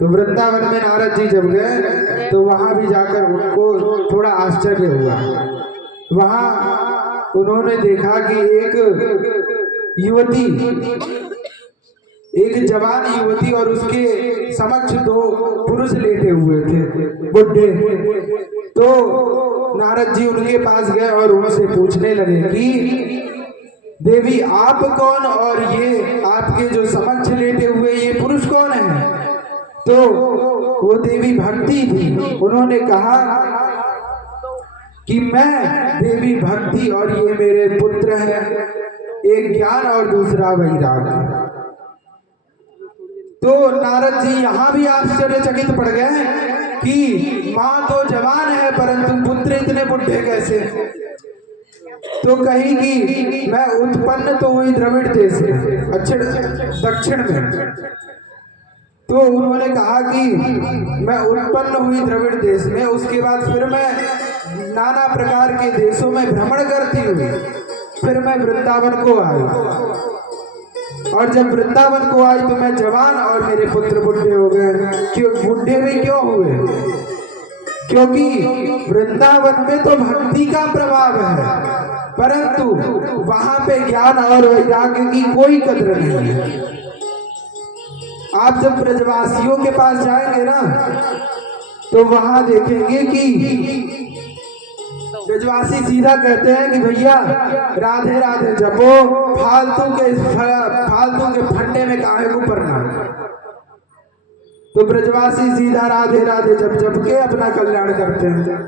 तो वृंदावन में नारद जी जब गए तो वहां भी जाकर उनको थोड़ा आश्चर्य हुआ। वहां उन्होंने देखा कि एक युवती, एक जवान युवती और उसके समक्ष दो पुरुष लेटे हुए थे, बुढ़े। तो नारद जी उनके पास गए और उनसे पूछने लगे कि देवी आप कौन और ये आपके जो समक्ष लेटे हुए ये पुरुष कौन है? तो वो देवी भक्ति थी। उन्होंने कहा कि मैं देवी भक्ति और ये मेरे पुत्र हैं, एक ज्ञान और दूसरा वैराग। तो नारद जी यहाँ भी आश्चर्यचकित पड़ गए कि माँ तो जवान है परंतु पुत्र इतने बुढ़े कैसे? तो कही कि मैं उत्पन्न तो हुई द्रविड़ देश से, दक्षिण में। तो उन्होंने कहा कि मैं उत्पन्न हुई द्रविड़ देश में, उसके बाद फिर मैं नाना प्रकार के देशों में भ्रमण करती हुई फिर मैं वृंदावन को आई, और जब वृंदावन को आई तो मैं जवान और मेरे पुत्र बुढ़े हो गए। क्यों बुढ़े भी क्यों हुए? क्योंकि वृंदावन में तो भक्ति का प्रभाव है, परंतु वहां पे ज्ञान और वैराग्य की कोई कदर नहीं है। आप जब ब्रजवासियों के पास जाएंगे ना तो वहां देखेंगे कि ब्रजवासी सीधा कहते हैं कि भैया राधे राधे जपो, फालतू के फंडे में काहे को पड़ना। तो ब्रजवासी सीधा राधे राधे जप के अपना कल्याण करते हैं,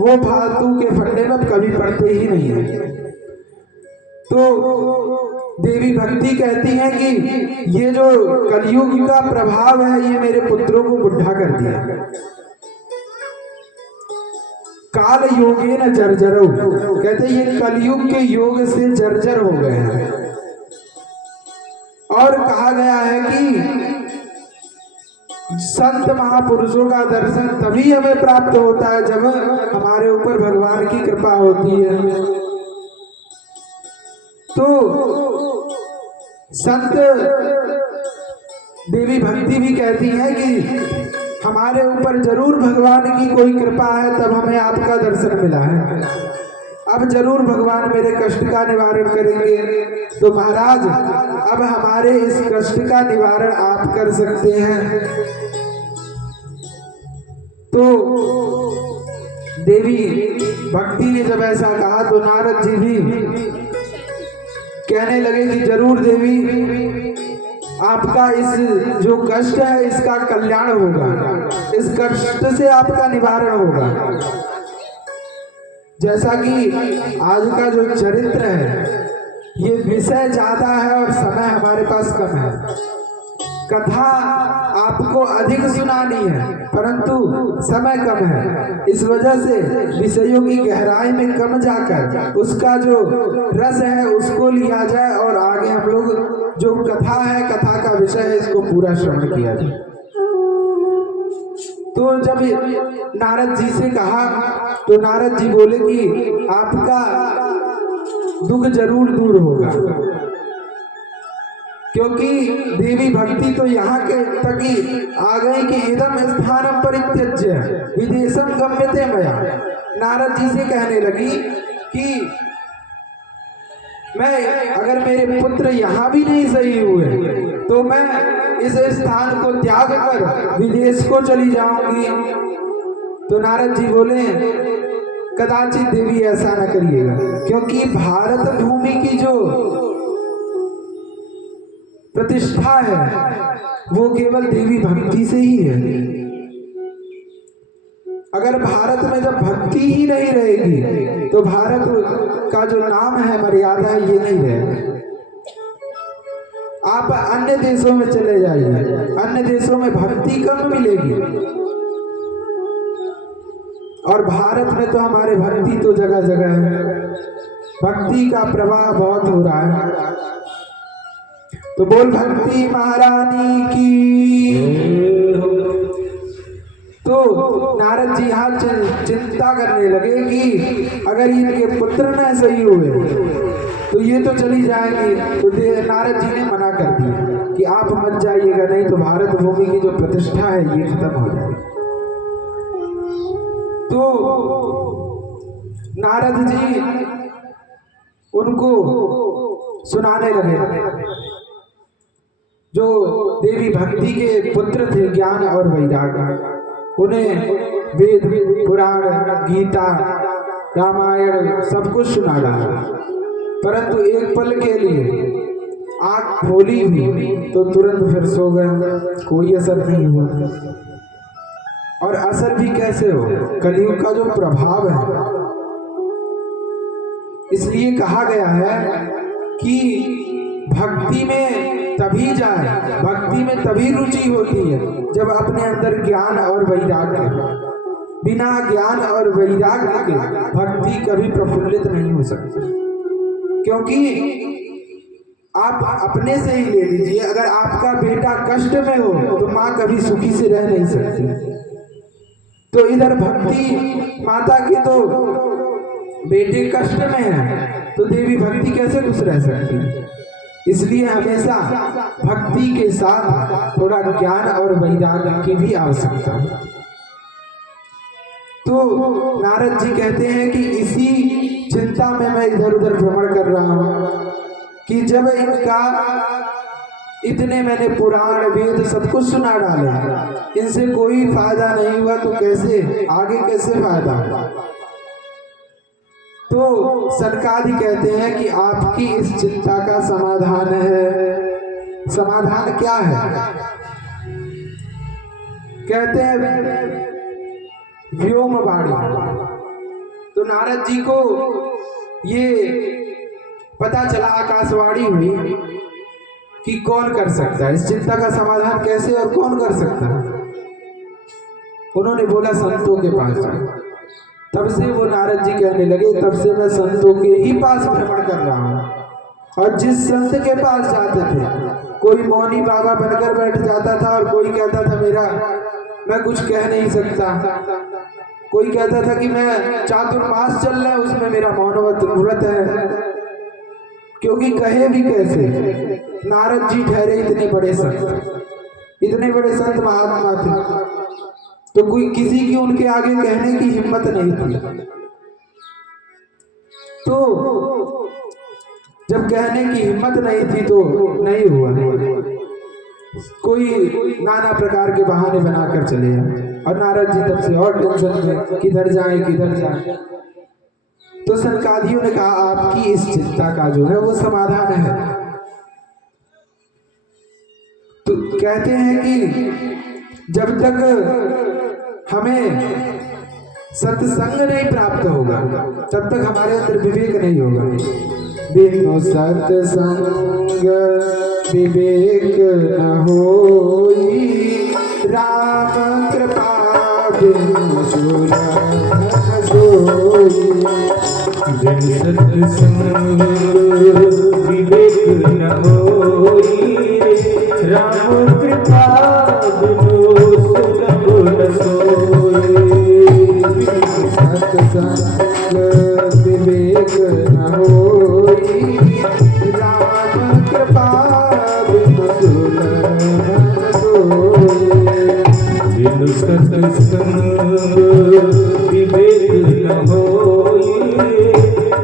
वो फालतू के फंडे में कभी पड़ते ही नहीं है। तो देवी भक्ति कहती है कि ये जो कलयुग का प्रभाव है ये मेरे पुत्रों को बुढ़ा कर दिया। काल योगे न जर्जरो, कहते ये कलयुग के योग से जर्जर हो गए हैं। और कहा गया है कि संत महापुरुषों का दर्शन तभी हमें प्राप्त होता है जब हमारे ऊपर भगवान की कृपा होती है। तो संत देवी भक्ति भी कहती है कि हमारे ऊपर जरूर भगवान की कोई कृपा है तब हमें आपका दर्शन मिला है। अब जरूर भगवान मेरे कष्ट का निवारण करेंगे, तो महाराज अब हमारे इस कष्ट का निवारण आप कर सकते हैं। तो देवी भक्ति ने जब ऐसा कहा तो नारद जी भी कहने लगे कि जरूर देवी आपका इस जो कष्ट है इसका कल्याण होगा, इस कष्ट से आपका निवारण होगा। जैसा कि आज का जो चरित्र है ये विषय ज्यादा है और समय हमारे पास कम है। कथा आपको अधिक सुनानी है परंतु समय कम है, इस वजह से विषयों की गहराई में कम जाकर उसका जो रस है उसको लिया जाए और आगे हम लोग जो कथा है, कथा का विषय है, इसको पूरा श्रवण किया जाए। तो जब नारद जी से कहा तो नारद जी बोले कि आपका दुख जरूर दूर होगा, क्योंकि देवी भक्ति तो यहाँ के तक ही आ गए कि इदम स्थानम परित्यज्य विदेशम गम्यते मया। नारद जी से कहने लगी कि मैं अगर मेरे पुत्र यहाँ भी नहीं सही हुए तो मैं इस स्थान को त्याग कर विदेश को चली जाऊंगी। तो नारद जी बोले कदाचित देवी ऐसा न करिएगा, क्योंकि भारत भूमि की जो प्रतिष्ठा है वो केवल देवी भक्ति से ही है। अगर भारत में जब भक्ति ही नहीं रहेगी तो भारत का जो नाम है, मर्यादा है, ये नहीं रहेगा। आप अन्य देशों में चले जाइए, अन्य देशों में भक्ति कम मिलेगी और भारत में तो हमारे भक्ति तो जगह जगह है, भक्ति का प्रवाह बहुत हो रहा है। तो बोल भक्ति महारानी की। तो नारद जी यहाँ चिंता करने लगे कि अगर इनके पुत्र न सही हुए तो ये तो चली जाएंगे। तो नारद जी ने मना कर दिया कि आप मत जाइएगा, नहीं तो भारत भूमि की जो प्रतिष्ठा है ये खत्म हो जाएगी। तो नारद जी उनको सुनाने लगे जो देवी भक्ति के पुत्र थे, ज्ञान और वैराग्य। उन्हें वेद, पुराण, गीता, रामायण सब कुछ सुना डाला, परंतु एक पल के लिए आँख खोली हुई तो तुरंत फिर सो गए, कोई असर नहीं हुआ। और असर भी कैसे हो, कलयुग का जो प्रभाव है। इसलिए कहा गया है कि भक्ति में तभी जाए, भक्ति में तभी रुचि होती है जब अपने अंदर ज्ञान और वैराग्य। बिना ज्ञान और वैराग्य के भक्ति कभी प्रफुल्लित नहीं हो सकती, क्योंकि आप अपने से ही ले लीजिए, अगर आपका बेटा कष्ट में हो तो माँ कभी सुखी से रह नहीं सकती। तो इधर भक्ति माता की तो बेटे कष्ट में है, तो देवी भक्ति कैसे खुश रह सकती। इसलिए हमेशा भक्ति के साथ थोड़ा ज्ञान और वैराग्य की भी आवश्यकता है। तो नारद जी कहते हैं कि इसी चिंता में मैं इधर उधर भ्रमण कर रहा हूँ कि जब इनका इतने मैंने पुराण वेद सब कुछ सुना डाले, इनसे कोई फायदा नहीं हुआ तो कैसे आगे कैसे फायदा होगा। तो सनकादि कहते हैं कि आपकी इस चिंता का समाधान है। समाधान क्या है? कहते हैं व्योमवाणी। तो नारद जी को ये पता चला, आकाशवाणी हुई कि कौन कर सकता है इस चिंता का समाधान, कैसे और कौन कर सकता है। उन्होंने बोला संतों के पास जाओ। तब से वो नारद जी कहने लगे, तब से मैं संतों के ही पास भ्रमण कर रहा हूँ। और जिस संत के पास जाते थे, कोई मौनी बाबा बनकर बैठ जाता था और कोई कहता था मैं कुछ कह नहीं सकता, कोई कहता था कि मैं चातुर्मास चल रहा है उसमें मेरा मौनव्रत व्रत है, क्योंकि कहे भी कैसे। नारद जी ठहरे इतने बड़े संत महात्मा थे, तो कोई किसी की उनके आगे कहने की हिम्मत नहीं थी। तो जब कहने की हिम्मत नहीं थी तो नहीं हुआ, कोई नाना प्रकार के बहाने बनाकर चले आए। और नारद जी तब से और टेंशन में, किधर जाए। तो सनकादियों ने कहा आपकी इस चिंता का जो है वो समाधान है। तो कहते हैं कि जब तक हमें सत्संग नहीं प्राप्त होगा तब तक हमारे अंदर विवेक नहीं होगा। बिनु सत्संग विवेक न होई, राम कृपा बिनु सुरत सोई। बिनु सत्संग विवेक न होई, राम कृपा बिनु सुलभ न सोई। सत्संग विवेक न होई, राम कृपा बिनु सुलभ न सोई। बिनु सत्संग विवेक न होई,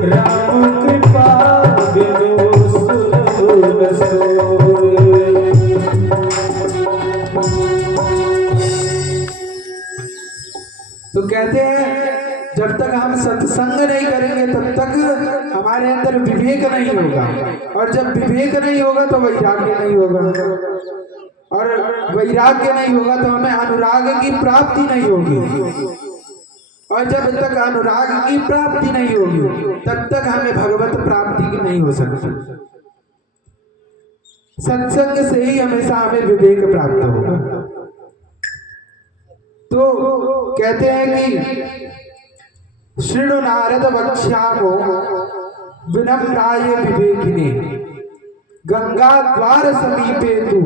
राम कृपा बिनु सुलभ न सोई। तो कहते हैं जब तक हम सत्संग नहीं करेंगे तब तक हमारे अंदर विवेक नहीं होगा, और जब विवेक नहीं होगा तो वैराग्य नहीं होगा, और वैराग्य नहीं होगा तो हमें अनुराग की प्राप्ति नहीं होगी, और जब तक अनुराग की प्राप्ति नहीं होगी तब तक हमें भगवत प्राप्ति की नहीं हो सकती। सत्संग से ही हमेशा हमें विवेक प्राप्त होगा। तो कहते हैं कि शृणु नारद वक्ष्यामो विनम्राय विवेकिने, गंगा द्वार समीपे तु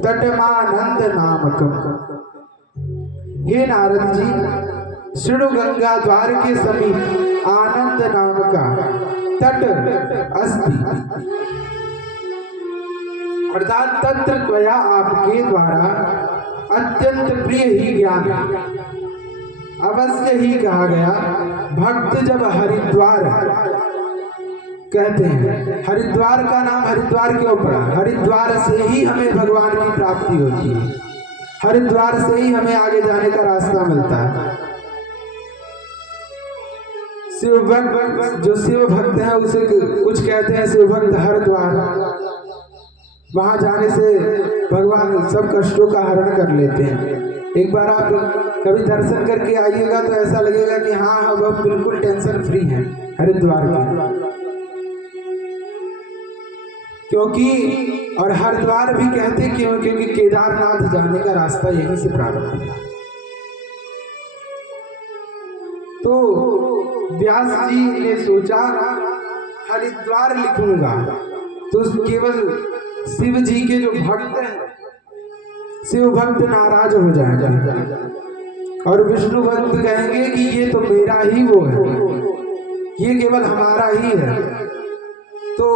तटमानंद नामकम। हे नारद जी, शृणु गंगा द्वार के समीप आनंद नाम का तट अस्ति, अर्थात तत्र त्वया आपके द्वारा अत्यंत प्रिय ही ज्ञान अवश्य ही कहा गया। भक्त जब हरिद्वार कहते हैं, हरिद्वार का नाम हरिद्वार क्यों पड़ा? हरिद्वार से ही हमें भगवान की प्राप्ति होती है, हरिद्वार से ही हमें आगे जाने का रास्ता मिलता है। शिव भक्त, जो शिव भक्त है उसे कुछ कहते हैं शिव भक्त हरिद्वार, वहां जाने से भगवान सब कष्टों का हरण कर लेते हैं। एक बार आप कभी दर्शन करके आइएगा तो ऐसा लगेगा कि हाँ हम बिल्कुल टेंशन फ्री हैं हरिद्वार की, क्योंकि और हरिद्वार भी कहते क्यों? क्योंकि केदारनाथ जाने का रास्ता यहीं से प्रारंभ है। तो व्यास जी ने सोचा हरिद्वार लिखूंगा, तो केवल शिव जी के जो भक्त हैं, शिव भक्त नाराज हो जाएंगे और विष्णु भक्त कहेंगे कि ये तो मेरा ही वो है, ये केवल हमारा ही है। तो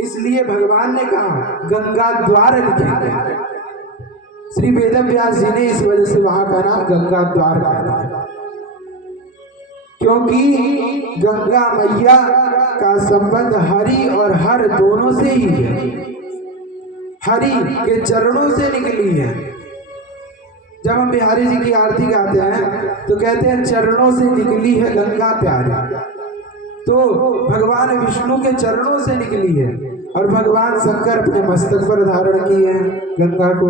इसलिए भगवान ने कहा गंगा द्वार लिखेंगे। श्री वेद व्यास जी ने इस वजह से वहां का नाम गंगा द्वार रखा, क्योंकि गंगा मैया का संबंध हरि और हर दोनों से ही है, हरि के चरणों से निकली है। जब हम बिहारी जी की आरती गाते हैं तो कहते हैं चरणों से निकली है गंगा प्यारी, तो भगवान विष्णु के चरणों से निकली है और भगवान शंकर अपने मस्तक पर धारण किए हैं गंगा को।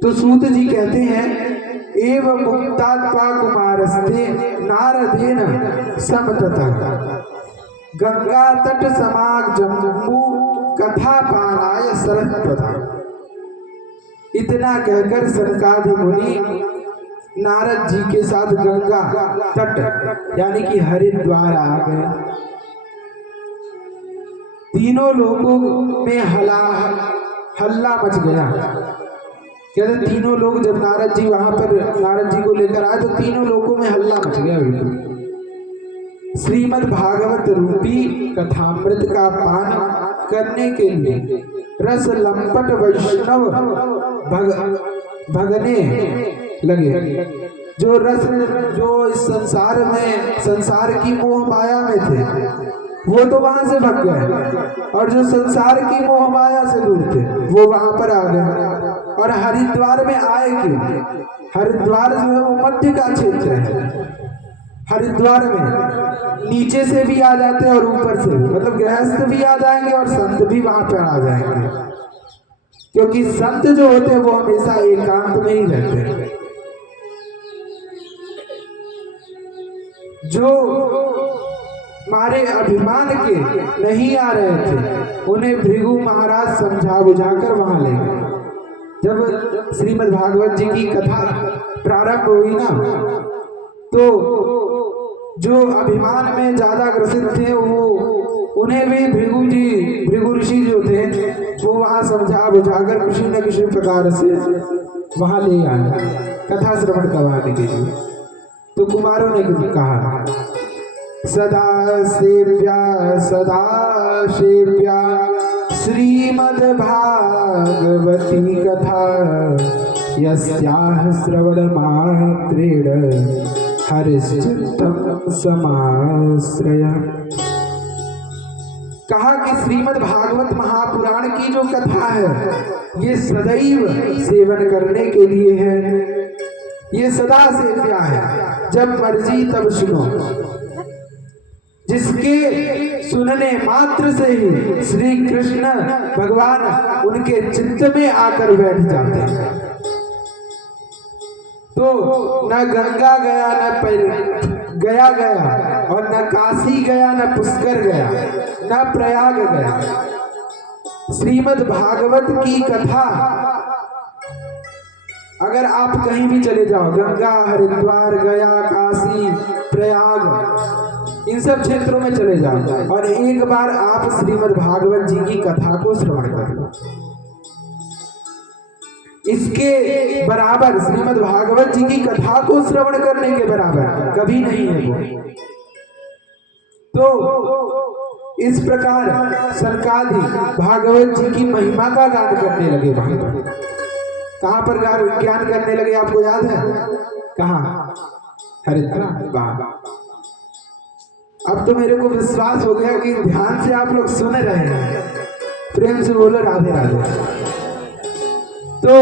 तो सूत जी कहते हैं एव मुक्तात्मा कुमारस्ते नारदेन समततः गंगा तट समाग जम्बू कथा पानाय सरस्वता। इतना कहकर सनकादि मुनि नारद जी के साथ गंगा तट यानी कि हरिद्वार आ गए। तीनों लोगों में हल्ला मच गया। कहते तीनों लोग जब नारद जी वहां पर नारद जी को लेकर आए तो तीनों लोगों में हल्ला मच गया। बिल्कुल श्रीमद् भागवत रूपी कथामृत का पान करने के लिए रस लंपट वैष्णव भगने लगे। जो इस संसार में संसार की मोह माया में थे वो तो वहां से भग गए, और जो संसार की मोह माया से दूर थे वो वहां पर आ गए। और हरिद्वार में आए क्यों? हरिद्वार जो है वो मध्य का क्षेत्र है। हरिद्वार में नीचे से भी आ जाते हैं और ऊपर से भी, मतलब गृहस्थ भी आ जाएंगे और संत भी वहां पर आ जाएंगे, क्योंकि संत जो होते हैं वो हमेशा एकांत में ही रहते हैं। जो हमारे अभिमान के नहीं आ रहे थे उन्हें भृगु महाराज समझा बुझाकर वहां ले गए। जब श्रीमद् भागवत जी की कथा प्रारंभ हुई ना, तो जो अभिमान में ज्यादा ग्रसित थे वो उन्हें भी भृगु ऋषि जो थे वो वहां समझा बुझाकर किसी न किसी प्रकार से वहां ले आए कथा श्रवण करवाने के लिए। तो कुमारों ने कहा सदा सेव्या श्रीमद् भागवती कथा यस्याः श्रवण मात्रेण हरिश्चित्तं समाश्रय। कहा कि श्रीमद् भागवत महापुराण की जो कथा है ये सदैव सेवन करने के लिए है, ये सदा सेव्या है, जब मर्जी तब सुनो। जिसके सुनने मात्र से ही श्री कृष्ण भगवान उनके चित्त में आकर बैठ जाते हैं। तो न गंगा गया न गया और न काशी गया न पुष्कर गया न प्रयाग गया। श्रीमद् भागवत की कथा अगर आप कहीं भी चले जाओ, गंगा, हरिद्वार, गया, काशी, प्रयाग, इन सब क्षेत्रों में चले जाओ और एक बार आप श्रीमद् भागवत जी की कथा को श्रवण कर लो, इसके बराबर श्रीमद् भागवत जी की कथा को श्रवण करने के बराबर कभी नहीं है वो। तो इस प्रकार सनकादि भागवत जी की महिमा का गान करने लगे। वहां कहां पर ज्ञान करने लगे आपको याद है? कहां? हरिद्वार। अब तो मेरे को विश्वास हो गया कि ध्यान से आप लोग सुन रहे हैं। प्रेम से बोलो राधे राधे। तो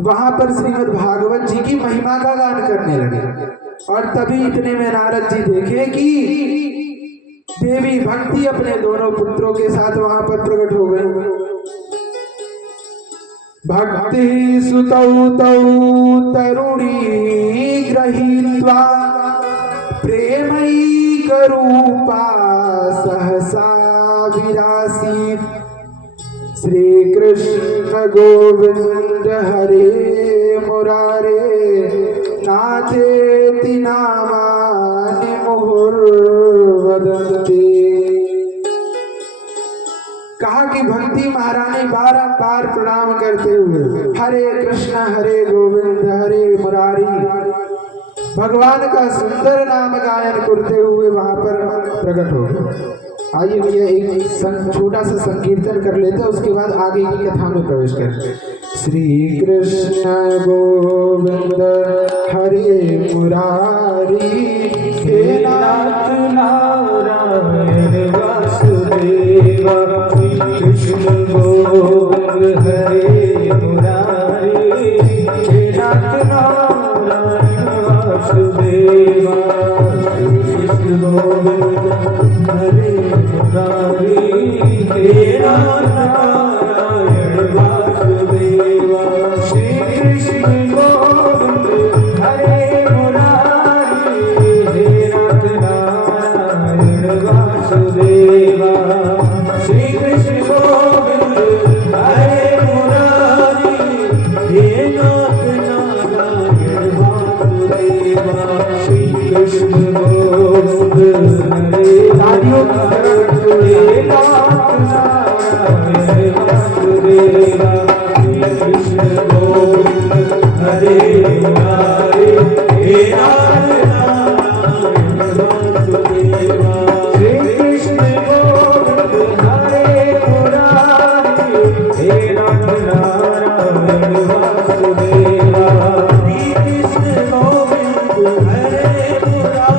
वहां पर श्रीमद् भागवत जी की महिमा का गान करने लगे और तभी इतने में नारद जी देखे कि देवी भक्ति अपने दोनों पुत्रों के साथ वहां पर प्रकट हो गए। भक्ति सुतौ तौ तरुणी गृहीत्वा प्रेमैकरूपा सहसा विरासीत्। श्री कृष्ण गोविंद हरे मुरारे नाथेति नामानि मुहुर्वदन्ति। हरे गोविंद हरे मुरारी भगवान का सुंदर नाम गायन करते हुए वहां पर प्रकट हो गए। आइए भैया एक छोटा सा संकीर्तन कर लेते हैं, उसके बाद आगे की कथा में प्रवेश करें। श्री कृष्ण गोविंद हरे मुरारी हे नाथ नारायण वासुदेव कृष्ण गोविंद हरे मुरारी हे नाथ नारायण वासुदेव कृष्ण गोविंद हरे मुरारी हे नाथ नारायण वासुदेव श्री कृष्ण गोविंद हरे मुरारी हे नाथ नारायण वासुदेव श्री कृष्ण गोविंद हरे मुरारी हे नाथ नारायण वासुदेव श्री कृष्ण गोविंद हरे तालियों की तरह हे नाथ नारायण वासुदेव श्री कृष्ण गोविंद हरे मुरारी हे नाथ नारायण वासुदेव श्री कृष्ण गोविंद हरे मुरारी हे नाथ नारायण वासुदेव श्री कृष्ण गोविंद हरे मुरारी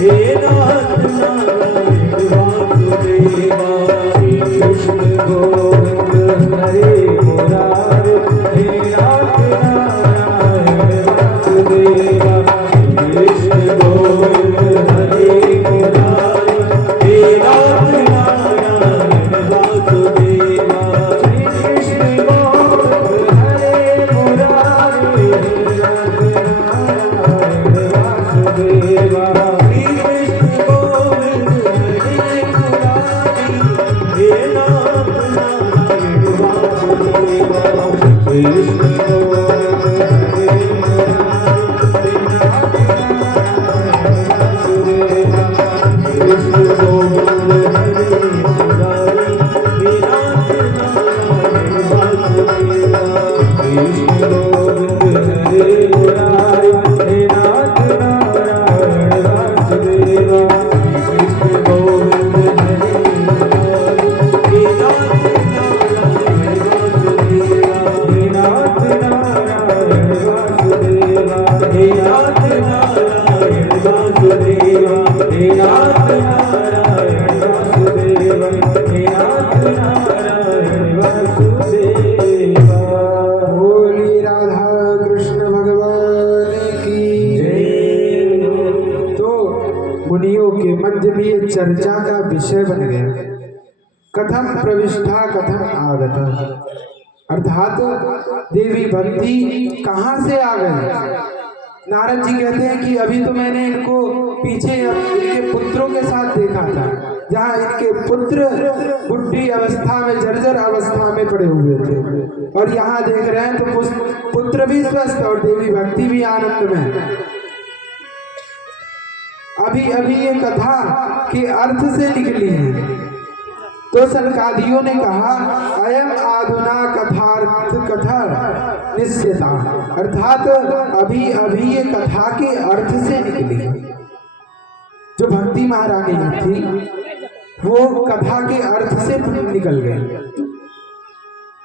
हे नाथ नारायण वासुदेव श्री कृष्ण गोविंद हरे मुरारी हे नाथ नारायण वासुदेव श्री कृष्ण गोविंद हरे मुरारी हे नाथ नारायण वासुदेव श्री कृष्ण गोविंद हरे मुरारी हे नाथ नारायण वासुदेव श्री कृष्ण गोविंद हरे मुरारी हे नाथ नारायण वासुदेव कृष्ण गोविंद हरे मुरारी हे नाथ नारायण वासुदेव कृष्ण गोविंद हरे मुरारी हे नाथ नारायण वासुदेव कृष्ण गोविंद हरे मुरारी हे नाथ नारायण वासुदेव कृष्ण गोविंद हरे मुरारी हे नाथ नारायण वासुदेव हे नाथ नारायण वासुदेव हे नाथ नारायण वासुदेव हे नाथ नारायण वासुदेव हे नाथ नारायण वासुदेव। बोली राधा कृष्ण भगवान की जय। तो मुनियों के मध्य भी ये चर्चा का विषय बन गया, कथम प्रविष्टा कथम आगता, अर्थात देवी भक्ति कहाँ से आ गई। नारद जी कहते हैं कि अभी तो मैंने इनको पीछे इनके पुत्रों के साथ देखा था, जहाँ इनके पुत्र बुढ़ी अवस्था में जर्जर अवस्था में पड़े हुए थे, और यहाँ देख रहे हैं तो पुत्र भी स्वस्थ और देवी भक्ति भी आनंद में। अभी अभी ये कथा के अर्थ से निकली है। तो सनकादियों ने कहा अयम आधुना कथार्थ कथा निश्चिता, अर्थात अभी अभी ये कथा के अर्थ से निकली। जो भक्ति महारानी थी वो कथा के अर्थ से निकल गई।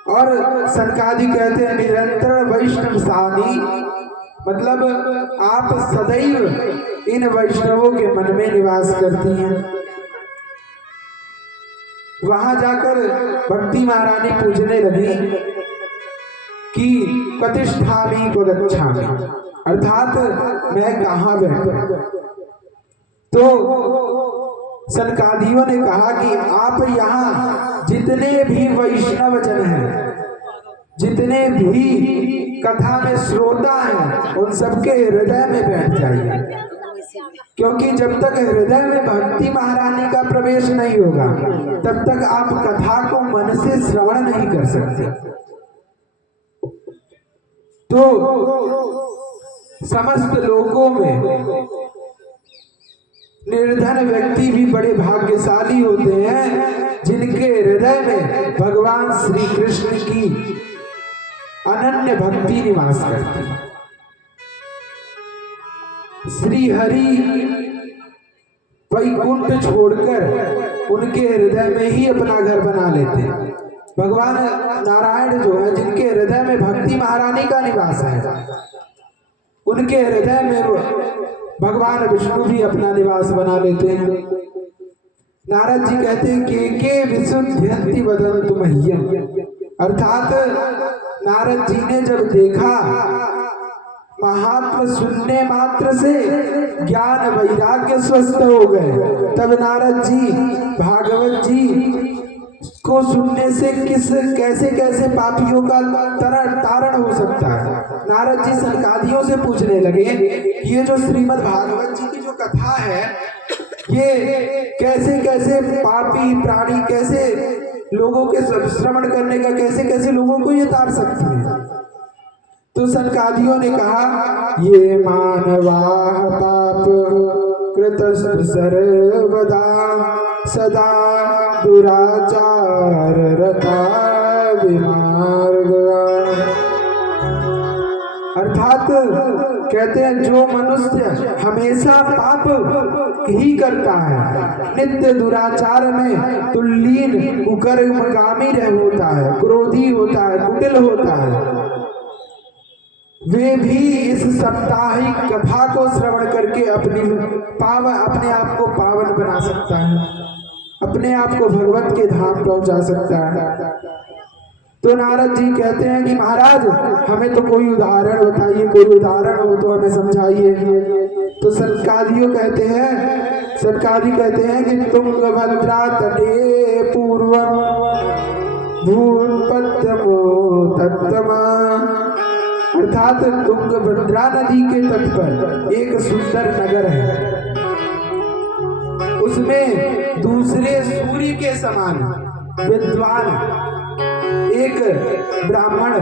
और सनकादि कहते हैं निरंतर वैष्णव सानी, मतलब आप सदैव इन वैष्णवों के मन में निवास करती हैं। वहां जाकर भक्ति महारानी पूछने लगी कि प्रतिष्ठामी को गच्छामि, अर्थात मैं कहाँ बैठूं। तो सनकादियों ने कहा कि आप यहाँ जितने भी वैष्णव जन हैं, जितने भी कथा में श्रोता हैं, उन सबके हृदय में बैठ जाइए, क्योंकि जब तक हृदय में भक्ति महारानी का प्रवेश नहीं होगा तब तक आप कथा को मन से श्रवण नहीं कर सकते। तो समस्त लोकों में निर्धन व्यक्ति भी बड़े भाग्यशाली होते हैं जिनके हृदय में भगवान श्री कृष्ण की अनन्य भक्ति निवास करती। श्री हरि वैकुंठ छोड़कर उनके हृदय में ही अपना घर बना लेते हैं। भगवान नारायण जो है, जिनके हृदय में भक्ति महारानी का निवास है, उनके हृदय में भगवान विष्णु भी अपना निवास बना लेते हैं। नारद जी कहते हैं के विशुद्ध्यन्ति वदन्तु मह्यम, अर्थात नारद जी ने जब देखा महात्मा सुनने मात्र से ज्ञान वैराग्य स्वस्थ हो गए, तब नारद जी भागवत जी को सुनने से कैसे कैसे पापियों का तारण हो सकता है। नारद जी सनकादियों से पूछने लगे, ये जो श्रीमद् भागवत जी की जो कथा है, ये कैसे कैसे पापी प्राणी कैसे लोगों के श्रवण करने का कैसे कैसे लोगों को ये तार सकती है। तो सनकादियों ने कहा, ये मानवा पाप कृत सर्वदा सदा दुराचार रता विमार्ग। अर्थात कहते हैं जो मनुष्य हमेशा पाप ही करता है, नित्य दुराचार में तुल्लीन कुकर्मगामी होता है, क्रोधी होता है, कुटिल होता है, वे भी इस साप्ताहिक कथा को श्रवण करके अपने आप को पावन बना सकता है, अपने आप को भगवत के धाम पहुंचा सकता है। तो नारद जी कहते हैं कि महाराज हमें तो कोई उदाहरण बताइए, कोई उदाहरण हो तो हमें समझाइए। तो सनकादियों कहते हैं, सनकादि कहते हैं कि तुंगभद्रा तटे पूर्वम भूपद्मो तत्तमा, अर्थात तुंगभद्रा नदी के तट पर एक सुंदर नगर है, उसमें दूसरे सूर्य के समान विद्वान एक ब्राह्मण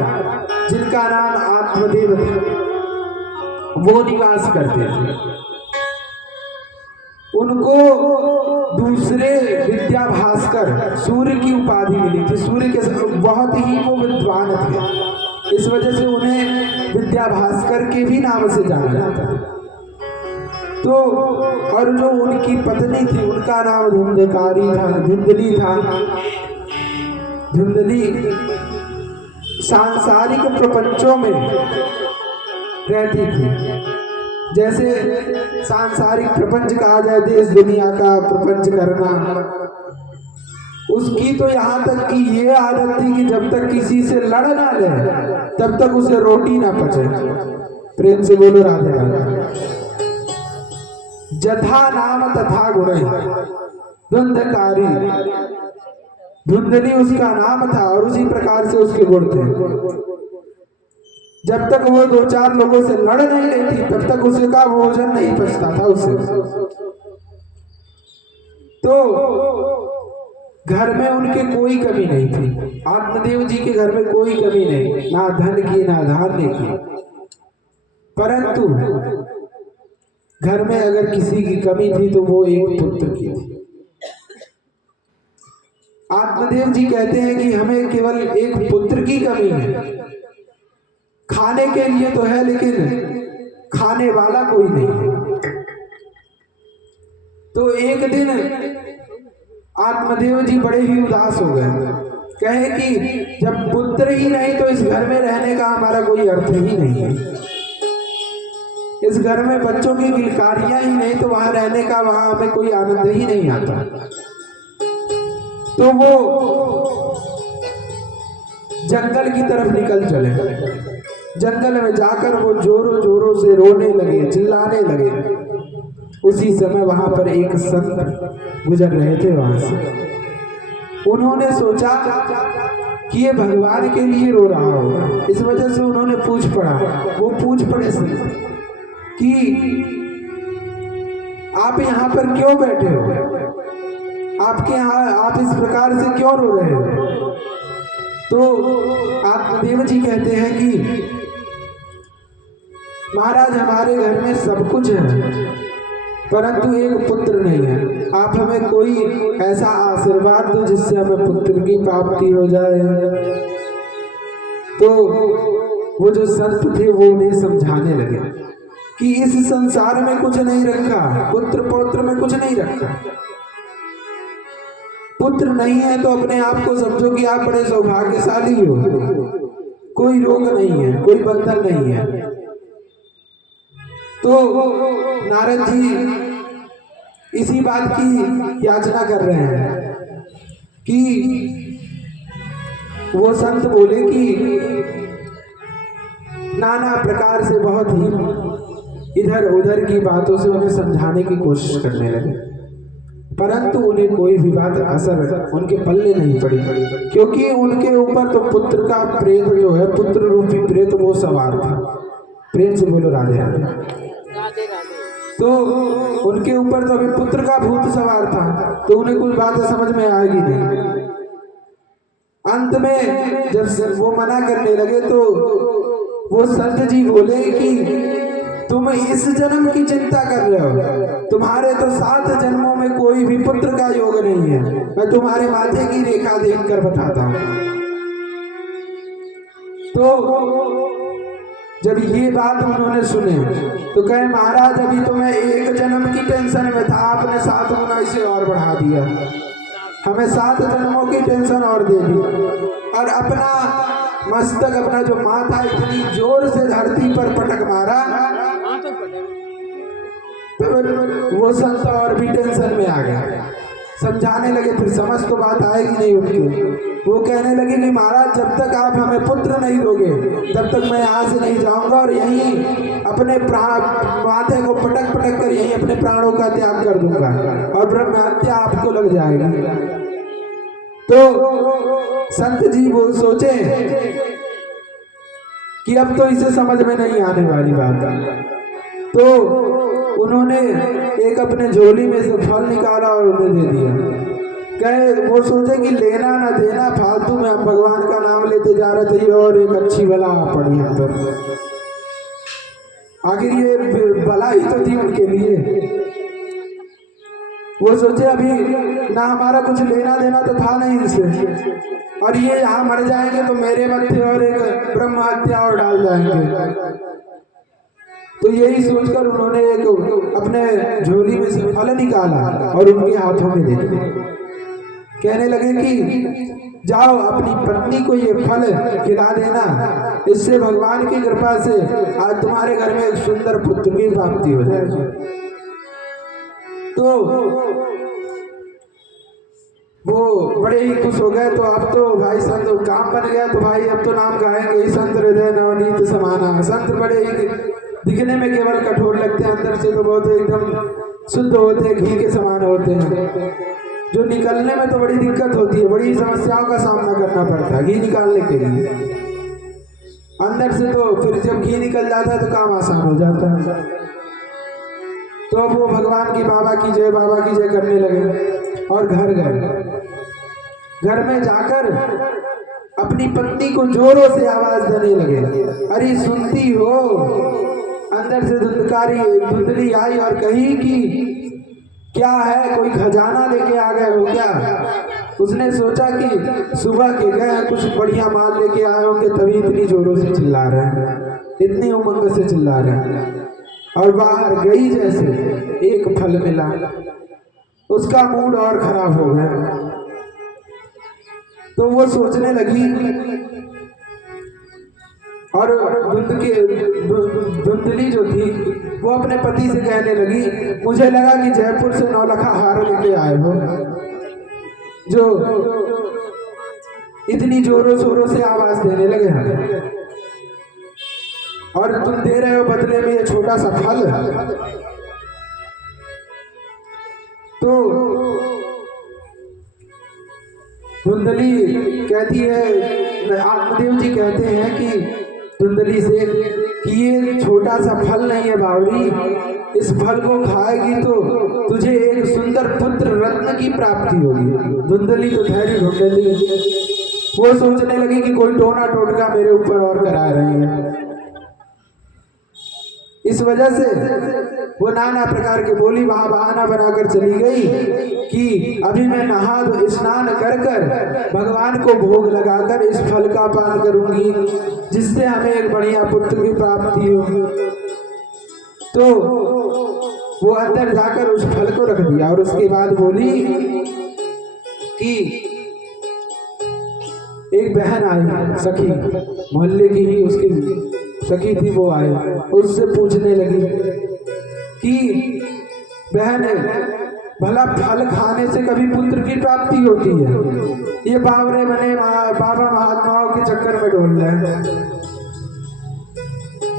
जिनका नाम आत्मदेव था, वो निवास करते थे। उनको दूसरे विद्या भास्कर सूर्य की उपाधि मिली थी। सूर्य के बहुत ही वो विद्वान थे, इस वजह से उन्हें विद्या भास्कर के भी नाम से जाना जाता था। तो और जो उनकी पत्नी थी उनका नाम धुंधकारी था, धुंधली था। धुंधली सांसारिक प्रपंचों में रहती थी, जैसे सांसारिक प्रपंच कहा जाए, देश दुनिया का प्रपंच करना। उसकी तो यहाँ तक कि ये आदत थी कि जब तक किसी से लड़ ना ले तब तक उसे रोटी ना पचे। प्रेम से बोलो राधे राधे। जथा नाम तथा गुण, धुंधकारी, धुंधली उसका नाम था और उसी प्रकार से उसके गुण थे। जब तक वो दो चार लोगों से लड़ नहीं लेती तब तक उसका भोजन नहीं पचता था उसे। तो घर में उनके कोई कमी नहीं थी, आत्मदेव जी के घर में कोई कमी नहीं, ना धन की ना धान्य की। परंतु घर में अगर किसी की कमी थी तो वो एक पुत्र की थी। आत्मदेव जी कहते हैं कि हमें केवल एक पुत्र की कमी है, खाने के लिए तो है लेकिन खाने वाला कोई नहीं है। तो एक दिन आत्मदेव जी बड़े ही उदास हो गए, कहे कि जब पुत्र ही नहीं तो इस घर में रहने का हमारा कोई अर्थ ही नहीं है। इस घर में बच्चों की किलकारियां ही नहीं तो वहां रहने का वहां हमें कोई आनंद ही नहीं आता। तो वो जंगल की तरफ निकल चले। जंगल में जाकर वो जोरों जोरों से रोने लगे, चिल्लाने लगे। उसी समय वहां पर एक संत गुजर रहे थे वहां से। उन्होंने सोचा कि ये भगवान के लिए रो रहा होगा, इस वजह से उन्होंने पूछ पड़ा। वो पूछ पड़े कि आप यहाँ पर क्यों बैठे हो, आपके यहाँ आप इस प्रकार से क्यों रो रहे हो। तो आत्मदेव जी कहते हैं कि महाराज हमारे घर में सब कुछ है परंतु एक पुत्र नहीं है। आप हमें कोई ऐसा आशीर्वाद दो जिससे हमें पुत्र की प्राप्ति हो जाए। तो वो जो संत थे वो उन्हें समझाने लगे कि इस संसार में कुछ नहीं रखा, पुत्र पौत्र में कुछ नहीं रखा। पुत्र नहीं है तो अपने आप को समझो कि आप बड़े सौभाग्यशाली हो। कोई रोग नहीं है, कोई बंधन नहीं है। तो नारद जी इसी बात की याचना कर रहे हैं कि वो संत बोले कि नाना प्रकार से बहुत ही इधर उधर की बातों से उन्हें समझाने की कोशिश करने लगे, परंतु उन्हें कोई भी बात असर उनके पल्ले नहीं पड़ी, क्योंकि उनके ऊपर तो पुत्र का प्रेत जो है, पुत्र रूपी प्रेत वो सवार था। प्रेम से बोलो राधे राधे। तो उनके ऊपर तो अभी पुत्र का भूत सवार था, तो उन्हें कुछ बातें समझ में आएगी नहीं। अंत में जब वो मना करने लगे तो वो संत जी बोले कि तुम इस जन्म की चिंता कर रहे हो, तुम्हारे तो 7 जन्मों में कोई भी पुत्र का योग नहीं है। मैं तुम्हारे माथे की रेखा देखकर बताता हूं। तो जब ये बात उन्होंने सुने तो कहे महाराज अभी तो मैं 1 जन्म की टेंशन में था, आपने 7 गुना इसे और बढ़ा दिया, हमें 7 जन्मों की टेंशन और दे दी, और अपना मस्तक, अपना जो माथा इतनी जोर से धरती पर पटक मारा तो वो संत और भी टेंशन में आ गया। समझाने लगे, फिर समझ तो बात आएगी नहीं उनकी। वो कहने लगे कि महाराज जब तक आप हमें पुत्र नहीं दोगे तब तक मैं यहाँ से नहीं जाऊंगा, और यहीं अपने माथे को पटक पटक कर यहीं अपने प्राणों का त्याग कर दूंगा, और ब्रह्म हत्या आपको लग जाएगी। तो संत जी वो सोचे कि अब तो इसे समझ में नहीं आने वाली बात, तो उन्होंने एक अपने झोली में से फल निकाला और उन्हें दे दिया। कहे वो सोचे कि लेना ना देना, फालतू में हम भगवान का नाम लेते जा रहे थे और एक अच्छी बला पड़ी हम पर। आखिर ये बला ही तो थी उनके लिए। वो सोचे अभी ना हमारा कुछ लेना देना तो था नहीं इनसे, और ये यहाँ मर जाएंगे तो मेरे मत्थे और एक ब्रह्म हत्या और डाल जाएंगे। तो यही सोचकर उन्होंने एक अपने झोली में से फल निकाला और उनके हाथों में दे दिया। कहने लगे कि जाओ अपनी पत्नी को ये फल खिला देना, इससे भगवान की कृपा से आज तुम्हारे घर में एक सुंदर पुत्र की प्राप्ति हो जाएगी। तो वो बड़े ही खुश हो गए। तो अब तो भाई संत काम बन गया, तो भाई अब तो नाम गाएंगे ही, संत हृदय नवनीत समाना। संत बड़े ही दिखने में केवल कठोर लगते हैं, अंदर से तो बहुत एकदम शुद्ध होते हैं, घी के समान होते हैं। जो निकलने में तो बड़ी दिक्कत होती है, बड़ी समस्याओं का सामना करना पड़ता है घी निकालने के लिए। अंदर से तो फिर जब घी निकल जाता है तो काम आसान हो जाता है। तो अब वो भगवान की बाबा की जय करने लगे और घर गए। घर में जाकर अपनी पत्नी को जोरों से आवाज देने लगे, अरे सुनती हो? अंदर से धुंधली आई और कही कि क्या है, कोई खजाना लेके आ गए हो क्या? उसने सोचा कि सुबह के गए कुछ बढ़िया माल लेके आए होंगे, तभी इतनी जोरों से चिल्ला रहे हैं, इतनी उमंग से चिल्ला रहे हैं। और बाहर गई जैसे एक फल मिला, उसका मूड और खराब हो गया। तो वो सोचने लगी और धुंधली जो थी वो अपने पति से कहने लगी, मुझे लगा कि जयपुर से 9 लखा हार लेके आए हो, जो इतनी जोरों शोरों से आवाज देने लगे हैं, और तुम दे रहे हो बदले में ये छोटा सा फल। तो धुंधली कहती है, आत्मदेव जी कहते हैं कि धुंधली से कि ये छोटा सा फल नहीं है बावरी, इस फल को खाएगी तो तुझे एक सुंदर पुत्र रत्न की प्राप्ति होगी। धुंधली तो धैर्य ढूंढने लगी, वो सोचने लगी कि कोई टोना टोटका मेरे ऊपर और करा रही है। इस वजह से वो नाना प्रकार के बोली वहां बहाना बनाकर चली गई कि अभी मैं नहा स्नान कर कर भगवान को भोग लगाकर इस फल का पान करूंगी, जिससे हमें एक बढ़िया पुत्र की प्राप्ति होगी। तो वो अंदर जाकर उस फल को रख दिया और उसके बाद बोली कि एक बहन आई, सखी, मोहल्ले की ही उसकी सखी थी, वो आई, उससे पूछने लगी कि बहन, भला फल खाने से कभी पुत्र की प्राप्ति होती है? ये बावरे बने बाबा महात्माओं के चक्कर में डोल रहे हैं।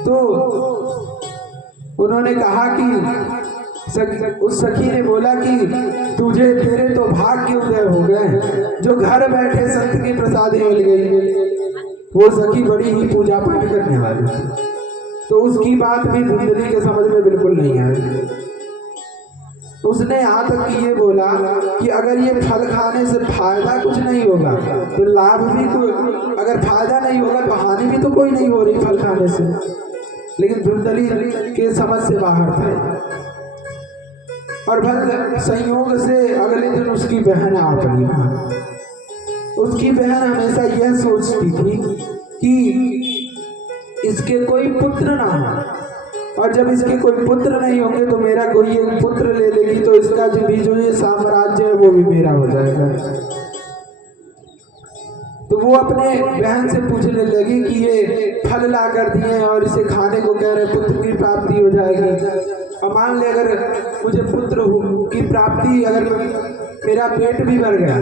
तो उन्होंने कहा कि उस सखी ने बोला कि तेरे तो भाग्य उदय हो गए, जो घर बैठे संत की प्रसादी मिल गई। वो सखी बड़ी ही पूजा पाठ करने वाली थी, तो उसकी बात भी धुंधली के समझ में बिल्कुल नहीं आई। उसने यहाँ तक कि ये बोला कि अगर ये फल खाने से फायदा कुछ नहीं होगा तो लाभ भी कोई, अगर फायदा नहीं होगा तो हानि भी तो कोई नहीं हो रही फल खाने से। लेकिन धुंधली के समझ से बाहर थे और भल संयोग से अगले दिन उसकी बहन आ पड़ी। उसकी बहन हमेशा यह सोचती थी कि इसके कोई पुत्र ना हो, और जब इसके कोई पुत्र नहीं होंगे तो मेरा कोई एक पुत्र ले लेगी तो इसका जो ये साम्राज्य है वो भी मेरा हो जाएगा। तो वो अपने बहन से पूछने लगी कि ये फल ला कर दिए और इसे खाने को कह रहे, पुत्र की प्राप्ति हो जाएगी। और मान ले अगर मुझे पुत्र की प्राप्ति, अगर मेरा पेट भी भर गया,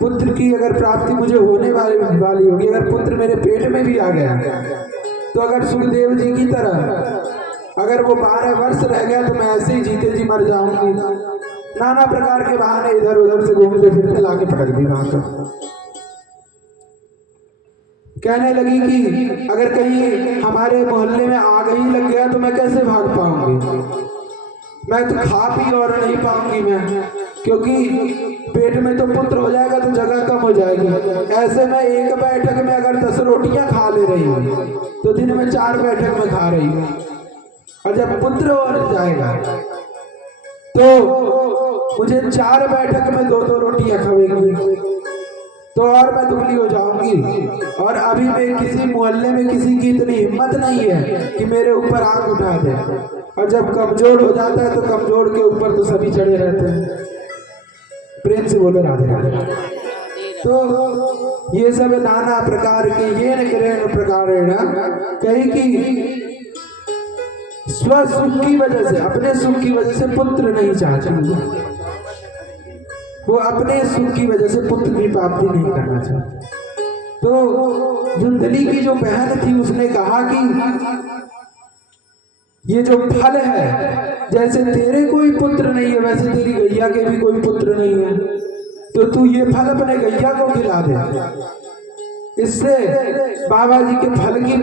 पुत्र की अगर प्राप्ति मुझे होने वाली होगी, अगर पुत्र मेरे पेट में भी आ गया, तो अगर सुखदेव जी की तरह अगर वो 12 वर्ष रह गया तो मैं ऐसे ही जीते जी मर जाऊंगी। नाना प्रकार के बहाने इधर उधर से घूमते फिरते लाके पटक दी वहां पर। कहने लगी कि अगर कहीं हमारे मोहल्ले में आग ही लग गया तो मैं कैसे भाग पाऊंगी, मैं तो खा पी और नहीं पाऊंगी मैं, क्योंकि पेट में तो पुत्र हो जाएगा तो जगह कम हो जाएगी। ऐसे में एक बैठक में अगर 10 रोटियां खा ले रही हूँ तो दिन में 4 बैठक में खा रही हूँ, और जब पुत्र हो जाएगा तो मुझे 4 बैठक में 2-2 रोटियां खाएगी, तो और मैं दुबली हो जाऊंगी। और अभी मैं किसी मोहल्ले में किसी की इतनी हिम्मत नहीं है कि मेरे ऊपर आंख उठा दे, और जब कमजोर हो जाता है तो कमजोर के ऊपर तो सभी चढ़े रहते हैं। प्रेम से बोलो राधे राधे। तो ये सब नाना प्रकार के ये न प्रकार कहीं की स्वसुख की वजह से, अपने सुख की वजह से पुत्र नहीं चाहती, वो अपने सुख की वजह से पुत्र की प्राप्ति नहीं करना चाहती। तो धुंधली की जो बहन थी उसने कहा कि ये जो फल है, जैसे तेरे कोई पुत्र नहीं है वैसे तेरी गैया के भी कोई पुत्र नहीं है, तो तू ये फल अपने गैया को खिला दे, इससे बाबा जी के फल की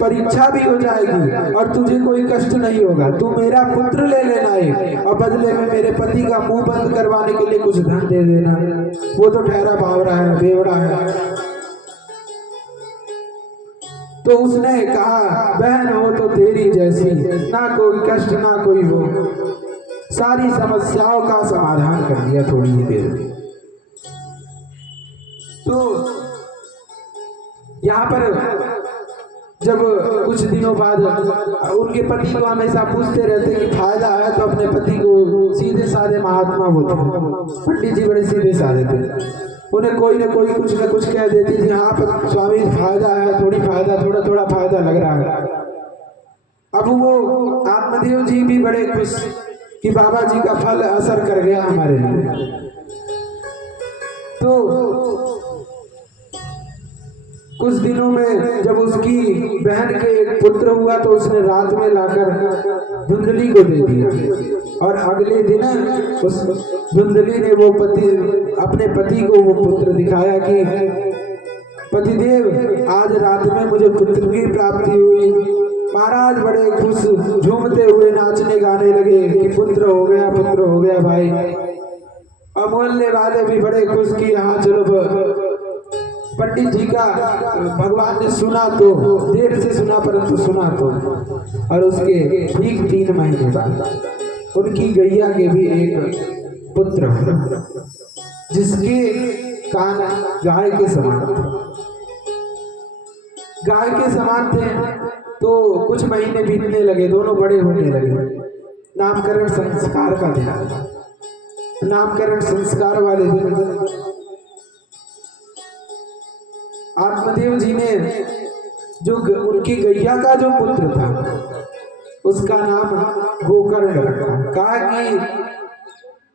परीक्षा भी हो जाएगी और तुझे कोई कष्ट नहीं होगा। तू मेरा पुत्र ले लेना है और बदले में मेरे पति का मुंह बंद करवाने के लिए कुछ धन दे देना। वो तो ठहरा बावरा है, बेवड़ा है। तो उसने कहा, बहन हो तो तेरी जैसी, ना कोई कष्ट ना कोई हो, सारी समस्याओं का समाधान कर दिया थोड़ी ही देर में। तो यहाँ पर जब कुछ दिनों बाद उनके पति को हमेशा पूछते रहते कि फायदा है, तो अपने पति को सीधे साधे महात्मा बोलते हैं। पंडित जी बड़े सीधे साधे थे, उन्हें कोई ना कोई कुछ ना कुछ कह देती थी, हाँ पर स्वामी फायदा है, थोड़ा थोड़ा फायदा लग रहा है। अब वो आत्मदेव जी भी बड़े खुश कि बाबा जी का फल असर कर गया हमारे लिए। तो कुछ दिनों में जब उसकी बहन के एक पुत्र हुआ तो उसने रात में लाकर धुंधली को दे दिया, और अगले दिन उस धुंधली ने वो अपने पति को वो पुत्र दिखाया कि पतिदेव आज रात में मुझे पुत्र की प्राप्ति हुई। महाराज बड़े खुश झूमते हुए नाचने गाने लगे कि पुत्र हो गया भाई। और मोहल्ले वाले भी बड़े खुश कि हाँ चलो पंडित जी का भगवान ने सुना तो देर से सुना, परंतु सुना तो। और उसके ठीक 3 महीने बाद उनकी गैया के भी एक पुत्र हुआ, जिसके कान गाय के समान गाय के समान थे। तो कुछ महीने बीतने लगे, दोनों बड़े होने लगे। नामकरण संस्कार का ध्यान, नामकरण संस्कार वाले दिन आत्मदेव जी ने जो उनकी गैया का जो पुत्र था उसका नाम गोकर्ण रखा। कहा कि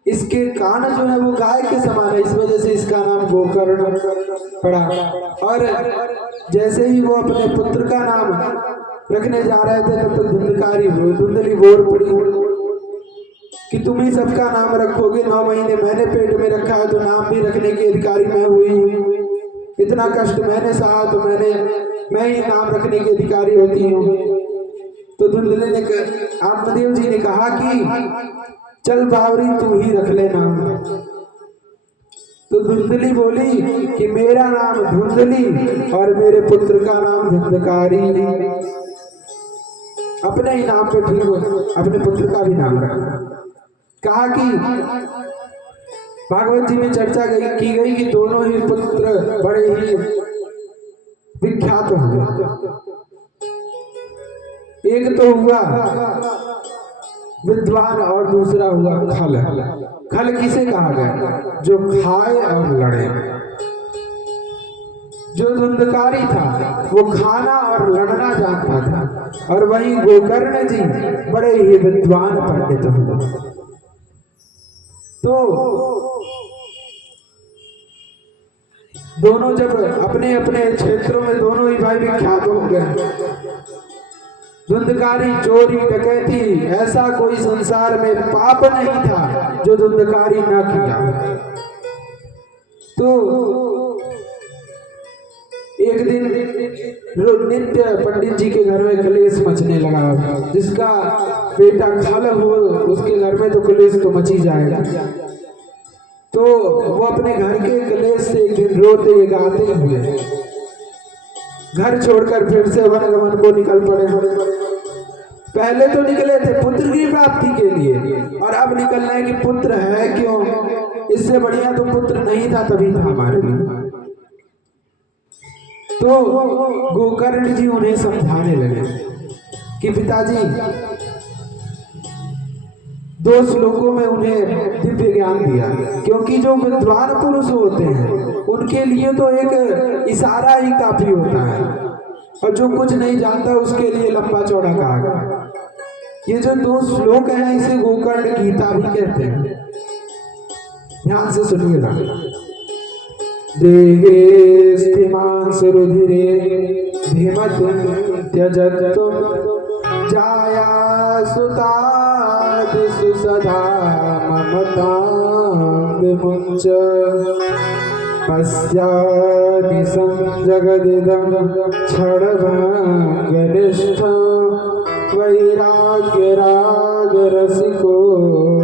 इसके कान जो है वो गाय के समान है, इस वजह से इसका नाम गोकर्ण पड़ा। और जैसे ही वो अपने पुत्र का नाम रखने जा रहे थे तब तो धुंधली बोर पड़ी कि तुम ही सबका नाम रखोगे। 9 महीने मैंने पेट में रखा है तो नाम भी रखने की अधिकारी मैं हुई, इतना कष्ट मैंने सहा तो मैं ही नाम रखने की अधिकारी होती हूँ। तो धुंधली ने आत्मदेव जी ने कहा कि चल बावरी तू ही रख ले नाम। तो धुंधली बोली कि मेरा नाम धुंधली और मेरे पुत्र का नाम धुंधकारी। अपने ही नाम पे ठीक हो, अपने पुत्र का भी नाम रखा। कहा कि भागवत जी में चर्चा की गई कि दोनों ही पुत्र बड़े ही विख्यात हुए। एक तो हुआ विद्वान और दूसरा हुआ खल। खल किसे कहा गया? जो खाए और लड़े। जो धुंधकारी था वो खाना और लड़ना जानता था, और वहीं गोकर्ण जी बड़े ही विद्वान पंडित हुए। तो दोनों जब अपने अपने क्षेत्रों में दोनों ही भाई विख्यात हो गए। धुंधकारी, चोरी, डकैती, ऐसा कोई संसार में पाप नहीं था जो धुंधकारी न किया। तो एक दिन नित्य पंडित जी के घर में कलेश मचने लगा। जिसका बेटा खल हो उसके घर में तो कलेश तो मची जाएगा। तो वो अपने घर के कलेश से एक दिन रोते गाते हुए घर छोड़कर फिर से वनगमन को निकल पड़े। पहले तो निकले थे पुत्र की प्राप्ति के लिए, और अब निकलना है कि पुत्र है क्यों, इससे बढ़िया तो पुत्र नहीं था तभी था हमारे लिए। तो गोकर्ण जी उन्हें समझाने लगे कि पिताजी, 2 श्लोकों में उन्हें दिव्य ज्ञान दिया, क्योंकि जो विद्वान पुरुष होते हैं उनके लिए तो एक इशारा ही काफी होता है, और जो कुछ नहीं जानता उसके लिए लंबा चौड़ा कहा गया। ये जो 2 श्लोक हैं इसे गोकर्ण गीता भी कहते हैं। ध्यान से सुनिएगा। देहे स्थिमांस रुधिरे धीमतुम त्यजतुम जाया सुतादिषु सदा ममतां विमुञ्च पश्यादिशं जगदिदं क्षणभङ्गनिष्ठं वैराग्यरागरसिको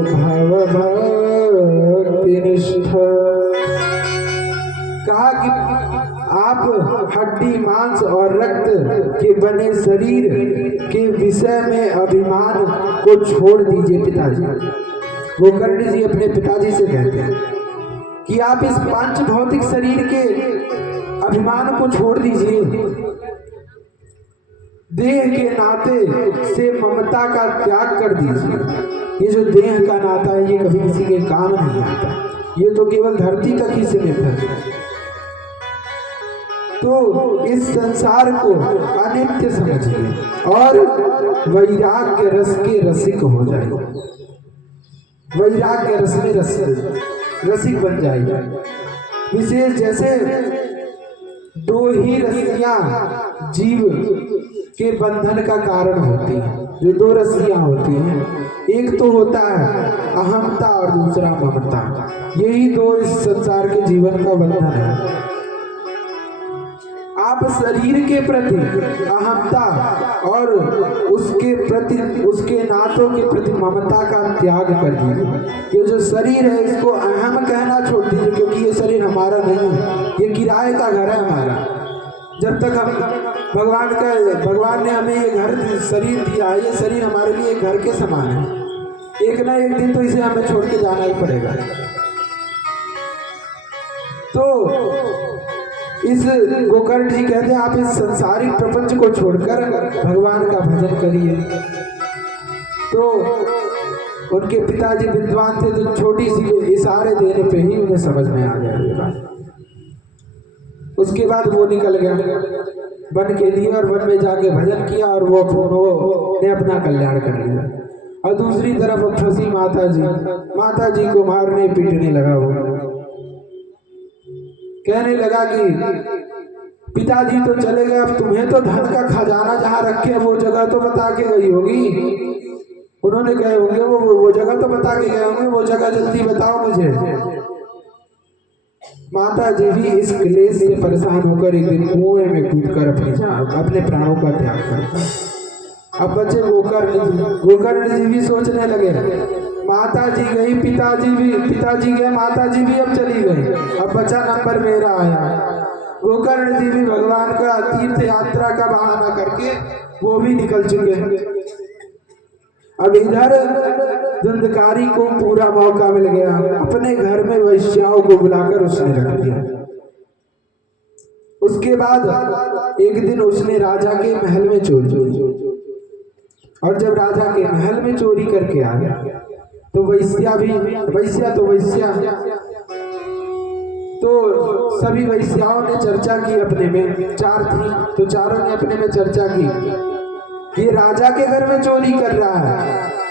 भवभक्तिनिष्ठ। कहा कि आप हड्डी, मांस और रक्त के बने शरीर के विषय में अभिमान को छोड़ दीजिए पिताजी। गोकर्ण जी अपने पिताजी से कहते हैं कि आप इस पांच भौतिक शरीर के अभिमान को छोड़ दीजिए। देह के नाते से ममता का त्याग कर दीजिए। ये जो देह का नाता है ये कभी किसी के काम नहीं आता, ये तो केवल धरती तक ही सीमित है। तो इस संसार को अनित्य समझिए और वैराग्य रस के रसिक हो जाइए। वैराग्य रस में रसिक बन जाइए। विशेष जैसे 2 ही रस्सियां जीव के बंधन का कारण होती हैं। जो 2 रस्सियां होती हैं, एक तो होता है अहमता और दूसरा ममता। यही 2 इस संसार के जीवन का बंधन है। आप शरीर के प्रति अहमता और उसके नातों के प्रति ममता का त्याग कर दीजिए। ये जो शरीर है इसको अहम कहना छोड़ दीजिए, क्योंकि ये शरीर हमारा नहीं है, ये किराए का घर है हमारा। जब तक हम भगवान ने हमें ये घर शरीर दिया है, ये शरीर हमारे लिए एक घर के समान है। एक ना एक दिन तो इसे हमें छोड़ के जाना ही पड़ेगा। तो इस गोकर्ण जी कहते हैं आप इस संसारिक प्रपंच को छोड़कर भगवान का भजन करिए। तो उनके पिताजी विद्वान थे, तो छोटी सी इशारे देने पे ही उन्हें समझ में आ गया। उसके बाद वो निकल गया वन के लिए, और वन में जाके भजन किया, और वो ने अपना कल्याण कर लिया। और दूसरी तरफ अब फंसी माता जी को मारने पीटने लगा। वो कहने लगा कि पिताजी तो चले गए, अब तुम्हें तो धन का खजाना जहाँ रखे वो जगह तो बता के गई होगी। उन्होंने गए होंगे वो जगह तो बता के गए होंगे, वो जगह जल्दी बताओ मुझे। माता जी भी इस क्लेश से परेशान होकर एक दिन कुएं में कूदकर अपने प्राणों का त्याग करता। अब बच्चे गोकर्ण जी भी सोचने लगे, माता जी गई, पिताजी गए, माता जी भी अब चली गई, अब बचा नंबर मेरा आया। गोकर्ण जी भी भगवान का तीर्थ यात्रा का बहाना करके वो भी निकल चुके। अब इधर धुंधकारी को पूरा मौका मिल गया, अपने घर में वैश्याओं को बुलाकर उसने रख दिया। उसके बाद एक दिन उसने राजा के महल में चोरी, और जब राजा के महल में चोरी करके आ गया तो वैश्या तो सभी वैश्याओं ने चर्चा की अपने में, चार थी तो चारों ने अपने में चर्चा की, ये राजा के घर में चोरी कर रहा है,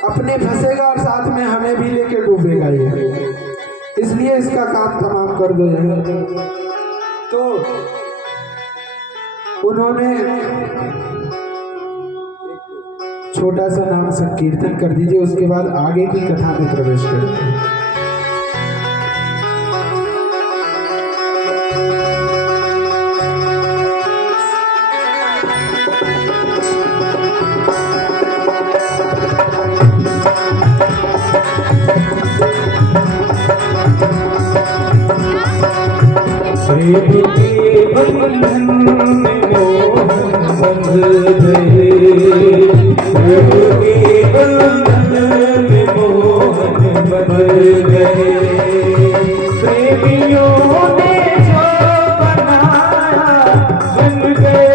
अपने फंसेगा और साथ में हमें भी लेके डूबेगा ये, इसलिए इसका काम तमाम कर दो जाए। तो उन्होंने छोटा सा नाम संकीर्तन कर दीजिए, उसके बाद आगे की कथा में प्रवेश करते हैं। प्रेम के बंधन में मोहन बंध गए, प्रेम के बंधन में मोहन बंध गए। प्रेमियों ने जो बनाया बन गए,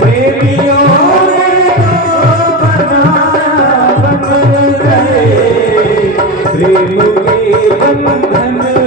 प्रेमियों ने जो बनाया बन गए। प्रेम के बंधन में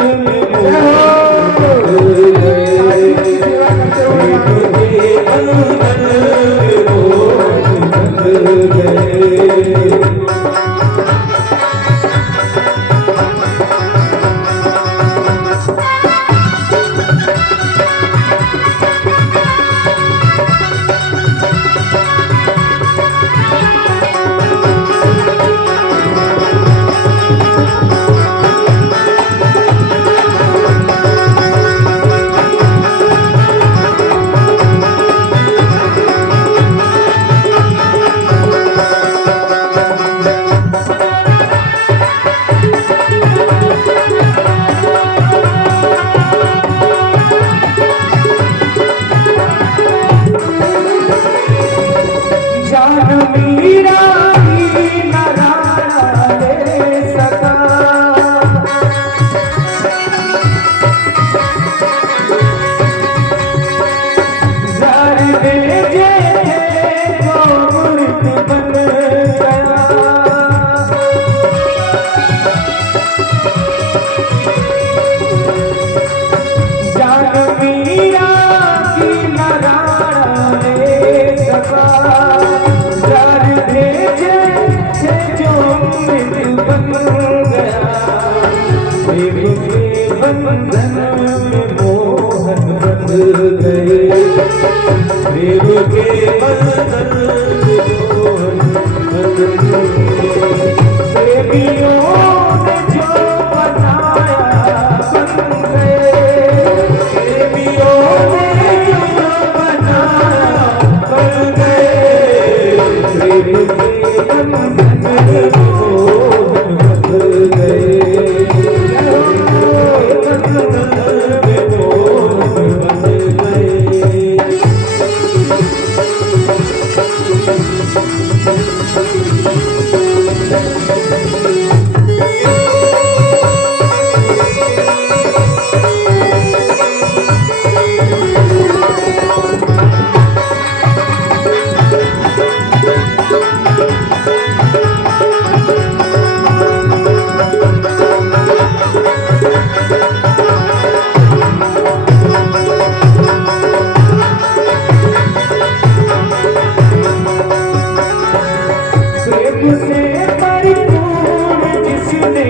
प्रेम से परिपूर्ण जिसने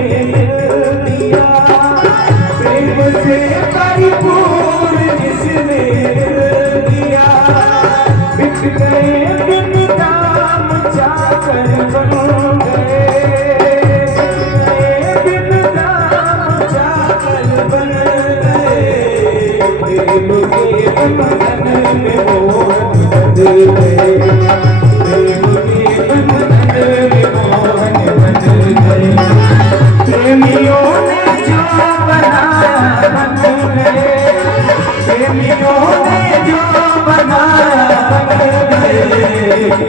दिया, प्रेम से परिपूर्ण जिसने दिया, बिक गए बिन दाम चाकर बन गए, बिन दाम चाकर बन गए, प्रेम के बंधन में मोहन बंध गए, प्रेम के बंधन में मोहन बंध गए, प्रेमियों ने जो बनाया बन गए, प्रेमियों ने जो बनाया बन गए,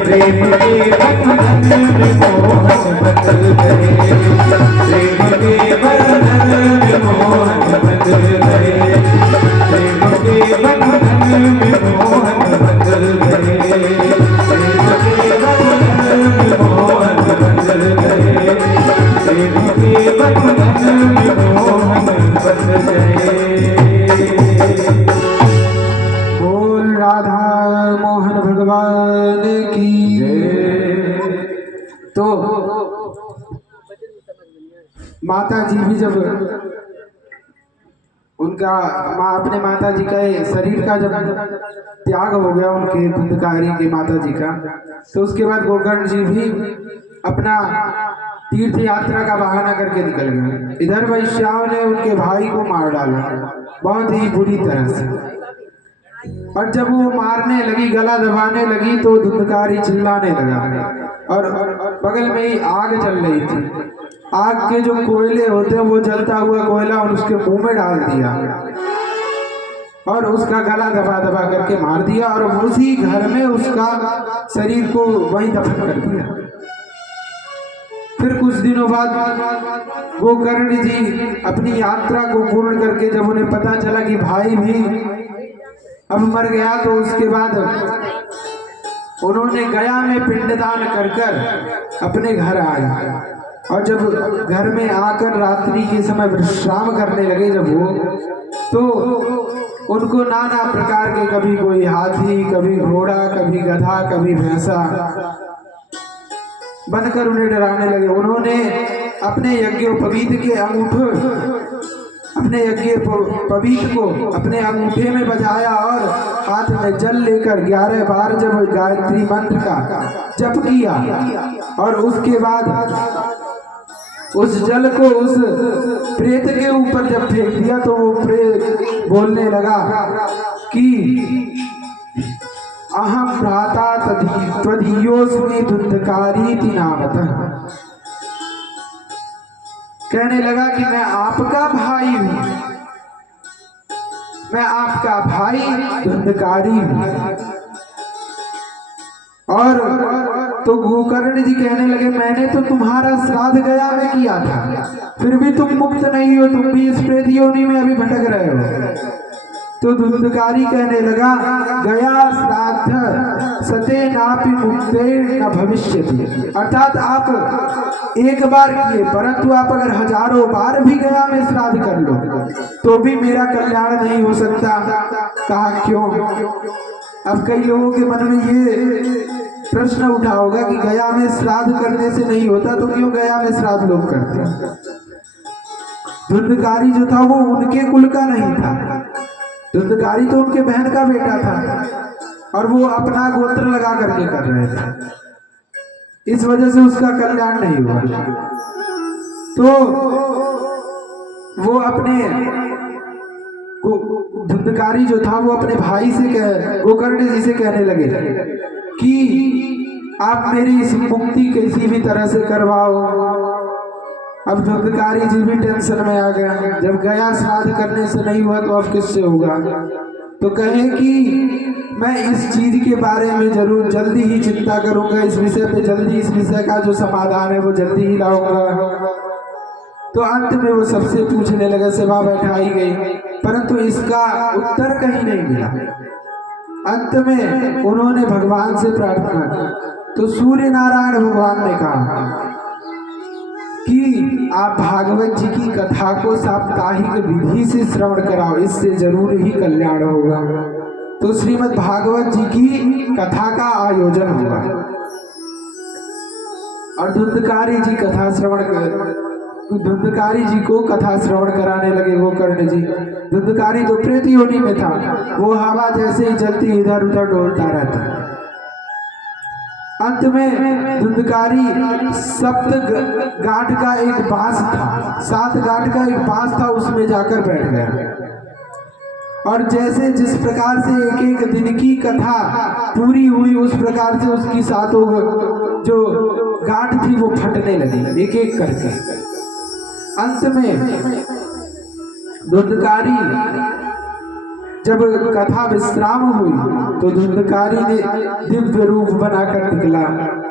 प्रेम के बंधन में मोहन बंध गए, प्रेम के बंधन में मोहन बंध गए, प्रेम के बंधन में मोहन बंध गए, प्रेम के बंधन में मोहन बंध गए, प्रेम के बंधन में मोहन बंध गए। बोल राधा मोहन भगवान की जय। तो माता जी भी जब उनका अपने माता जी का शरीर का जब त्याग हो गया उनके धुंधकारी के माता जी का, तो उसके बाद गोकर्ण जी भी अपना तीर्थ यात्रा का बहाना करके निकल गए। इधर वैश्याओं ने उनके भाई को मार डाला बहुत ही बुरी तरह से, और जब वो मारने लगी, गला दबाने लगी, तो धुंधकारी चिल्लाने लगा, और बगल में ही आग चल रही थी। आग के जो कोयले होते हैं वो जलता हुआ कोयला और उसके मुंह में डाल दिया और उसका गला दबा दबा करके मार दिया, और उसी घर में उसका शरीर को वहीं दफन कर दिया। फिर कुछ दिनों बाद गोकर्ण जी अपनी यात्रा को पूर्ण करके जब उन्हें पता चला कि भाई भी अब मर गया, तो उसके बाद उन्होंने गया में पिंडदान कर कर अपने घर आए, और जब घर में आकर रात्रि के समय विश्राम करने लगे जब वो, तो उनको नाना प्रकार के, कभी कोई हाथी, कभी घोड़ा, कभी गधा, कभी भैंसा बनकर उन्हें डराने लगे। उन्होंने अपने यज्ञोपवीत के अंगूठे, अपने यज्ञोपवीत को अपने अंगूठे में बजाया और हाथ में जल लेकर 11 बार जब गायत्री मंत्र का जप किया, और उसके बाद उस जल को उस प्रेत के ऊपर जब फेंक दिया, तो वो प्रेत बोलने लगा कि अहम भ्राता त्वदीयोस्मि धुंधकारीति नामतः। कहने लगा कि मैं आपका भाई हूं, मैं आपका भाई धुंधकारी हूं। और तो गोकर्ण जी कहने लगे, मैंने तो तुम्हारा श्राद्ध गया में किया था, फिर भी तुम मुक्त नहीं हो, तुम भी इस प्रेत योनि में अभी भटक रहे हो। तो धुंधकारी कहने लगा, गया श्राद्ध सते नापि मुक्ते न भविष्यति। अर्थात आप एक बार किए, परंतु आप अगर हजारों बार भी गया में श्राद्ध कर लो तो भी मेरा कल्याण नहीं हो सकता। कहा क्यों? अब कई लोगों के मन में ये प्रश्न उठा होगा कि गया में श्राद्ध करने से नहीं होता, तो क्यों गया में श्राद्ध लोग करते हैं? धुंधकारी जो था वो उनके कुल का नहीं था, धुंधकारी तो उनके बहन का बेटा था, और वो अपना गोत्र लगा करके कर रहे थे, इस वजह से उसका कल्याण नहीं हुआ। तो वो अपने धुंधकारी जो था वो अपने भाई से गोकर्ण जी से कहने लगे कि आप मेरी इस मुक्ति किसी भी तरह से करवाओ। अब धुंधकारी जी भी टेंशन में आ गया, जब गया श्राद्ध करने से नहीं हुआ तो अब किससे होगा। तो कहे कि मैं इस चीज के बारे में जरूर जल्दी ही चिंता करूंगा, इस विषय पे जल्दी, इस विषय का जो समाधान है वो जल्दी ही लाऊंगा। तो अंत में वो सबसे पूछने लगा, सभा बैठाई गई, परंतु इसका उत्तर कहीं नहीं मिला। अंत में उन्होंने भगवान से प्रार्थना की तो सूर्य नारायण भगवान ने कहा कि आप भागवत जी की कथा को साप्ताहिक विधि से श्रवण कराओ, इससे जरूर ही कल्याण होगा। तो श्रीमद् भागवत जी की कथा का आयोजन हुआ और धुंधकारी जी कथा श्रवण धुंधकारी जी को कथा श्रवण कराने लगे गोकर्ण जी। धुंधकारी तो प्रेत योनि में था, वो हवा जैसे ही चलती इधर उधर डोलता रहता। अंत में धुंधकारी सप्त गांठ का एक बांस था, 7 गांठ का एक बांस था, उसमें जाकर बैठ गया। और जैसे जिस प्रकार से एक एक दिन की कथा पूरी हुई, उस प्रकार से उसकी 7 जो गांठ थी वो फटने लगी एक एक करके। अंत में धुंधकारी जब कथा विश्राम हुई तो धुंधकारी ने दिव्य रूप बनाकर निकला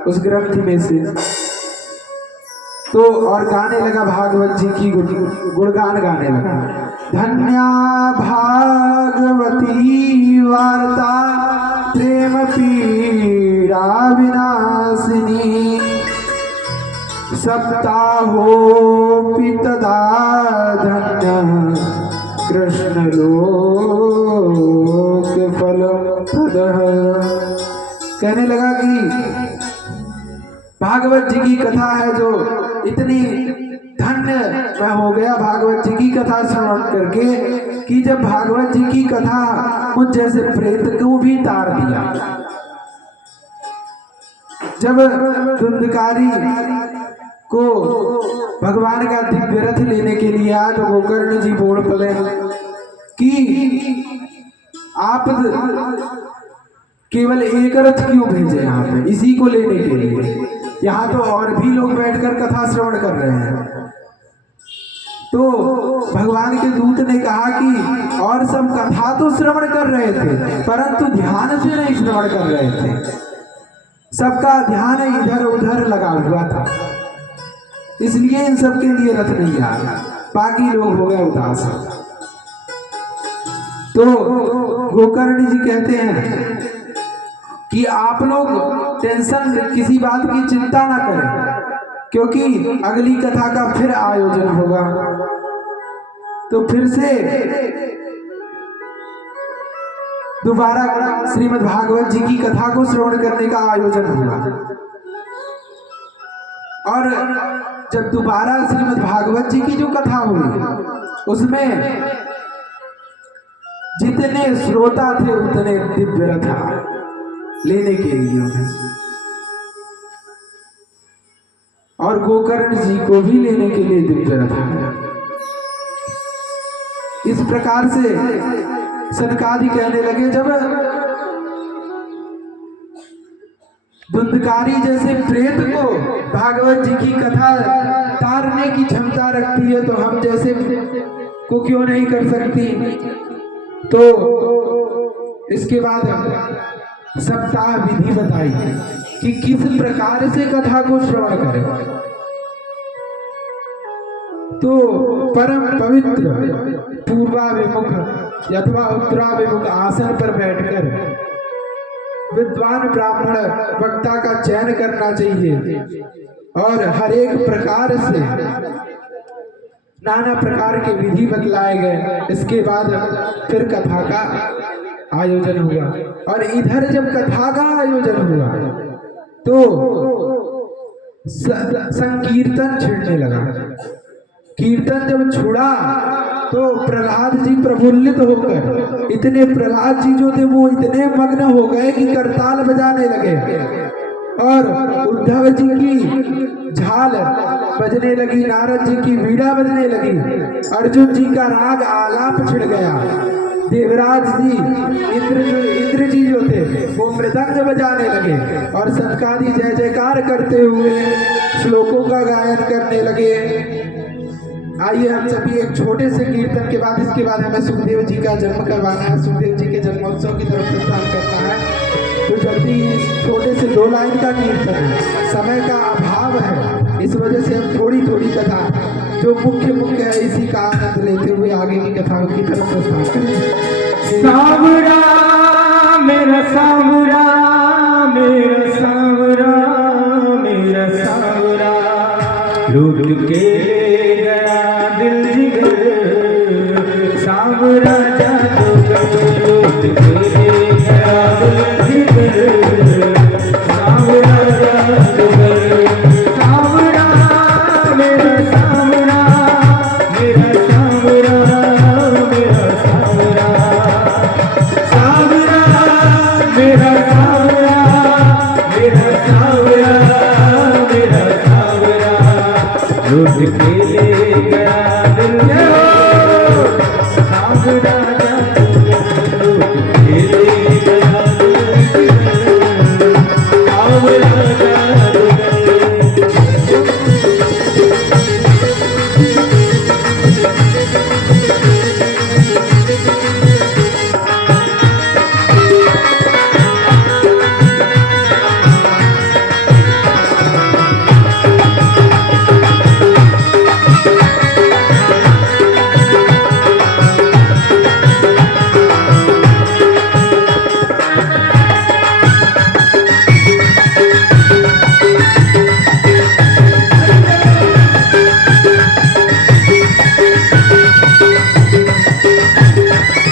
उस ग्रंथ में से, तो और गाने लगा भागवत जी की गुणगान गाने लगा। धन्या भागवती वार्ता प्रेम पीड़ा विनाशिनी, सप्ताहोऽपि तदा धन्य कृष्ण लोक फलप्रदः। कहने लगा कि भागवत जी की कथा है जो इतनी धन्य मैं हो गया भागवत जी की कथा श्रवण करके, कि जब भागवत जी की कथा मुझ जैसे प्रेत को भी तार दिया। जब धुंधकारी को भगवान का दिव्य रथ लेने के लिए आया तो गोकर्ण जी बोल पड़े कि आप केवल एक रथ क्यों भेजे यहाँ पे इसी को लेने के लिए, यहाँ तो और भी लोग बैठकर कथा श्रवण कर रहे हैं। तो भगवान के दूत ने कहा कि और सब कथा तो श्रवण कर रहे थे परंतु ध्यान से नहीं श्रवण कर रहे थे, सबका ध्यान इधर उधर लगा हुआ था, इसलिए इन सब के लिए रथ नहीं आया, बाकी लोग हो गए उदास। तो गोकर्ण जी कहते हैं कि आप लोग टेंशन किसी बात की चिंता ना करें, क्योंकि अगली कथा का फिर आयोजन होगा। तो फिर से दोबारा श्रीमद् भागवत जी की कथा को श्रवण करने का आयोजन हुआ। और जब दोबारा श्रीमद् भागवत जी की जो कथा हुई उसमें जितने श्रोता थे उतने दिव्य रथ लेने के लिए उन्हें, और गोकर्ण जी को भी लेने के लिए दिव्य रथ आया। इस प्रकार से सनकादि कहने लगे, जब धुंधकारी जैसे प्रेत को भागवत जी की कथा तारने की क्षमता रखती है तो हम जैसे को क्यों नहीं कर सकती। तो इसके बाद सप्ताह विधि बताई कि किस प्रकार से कथा को श्रवण करें। तो परम पवित्र पूर्वाभिमुख अथवा उत्तराभिमुख आसन पर बैठकर विद्वान ब्राह्मण वक्ता का चयन करना चाहिए और हर एक प्रकार से नाना प्रकार के विधि बतलाए गए। इसके बाद फिर कथा का आयोजन हुआ, और इधर जब कथा का आयोजन हुआ तो संकीर्तन छिड़ने लगा। कीर्तन जब छुड़ा तो प्रहलाद जी प्रफुल्लित होकर, इतने प्रहलाद जी जो थे वो इतने मग्न हो गए कि करताल बजाने लगे, और उद्धव जी की झाल बजने लगी, नारद जी की वीणा बजने लगी, अर्जुन जी का राग आलाप छिड़ गया, देवराज जी इंद्र जी जो थे वो मृदंग बजाने लगे, और सनकादि जय जयकार करते हुए श्लोकों का गायन करने लगे। आइए हम सभी एक छोटे से कीर्तन के बाद, इसके बाद हमें सुखदेव जी का जन्म करवाना है, सुखदेव जी के जन्मोत्सव की तरफ प्रस्थान करना है। तो जल्दी इस छोटे से 2 लाइन का कीर्तन है, समय का अभाव है, इस वजह से हम थोड़ी थोड़ी कथा जो मुख्य है इसी का आनंद लेते हुए आगे की कथाओं की तरफ प्रस्थान करेंगे। सांवरा मेरा सांवरा, मेरा सांवरा लूट के ले गया दिल जिगर सांवरा जादूगर लूट के ले गया दिल जिगर सांवरा जादूगर सांवरा मेरा सांवरा मेरा सांवरा मेरा सांवरा सांवरा मेरा सांवरा मेरा सांवरा मेरा सांवरा लूट के ले गया दिल सांवरा जादूगर लूट के ले गया दिल सांवरा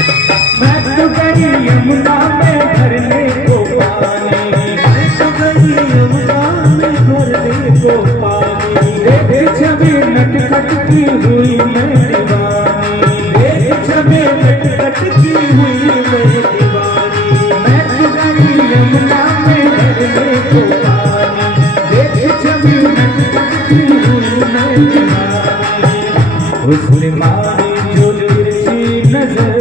जादूगर यमुना में भरने को पानी मैं तो गई यमुना में भरने को पानी देख छवि नटखट की हुई मैं दीवानी देख छवि नटखट की हुई मैं दीवानी मैं तो गई यमुना में भरने को पानी देख छवि नटखट की हुई मैं दीवानी उसने मारी जो तिरछी नजर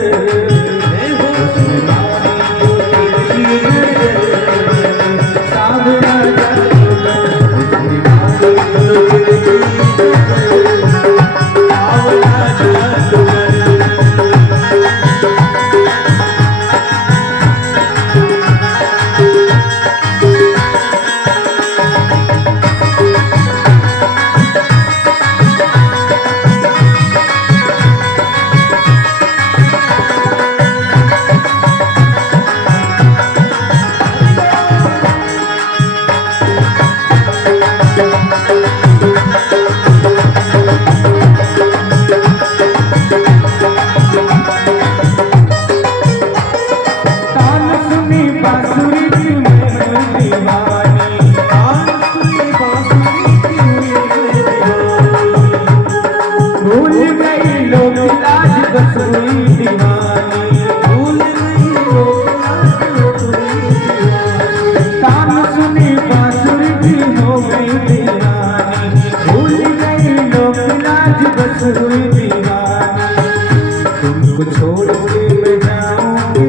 तुमको छोड़ के मैं जाऊंगी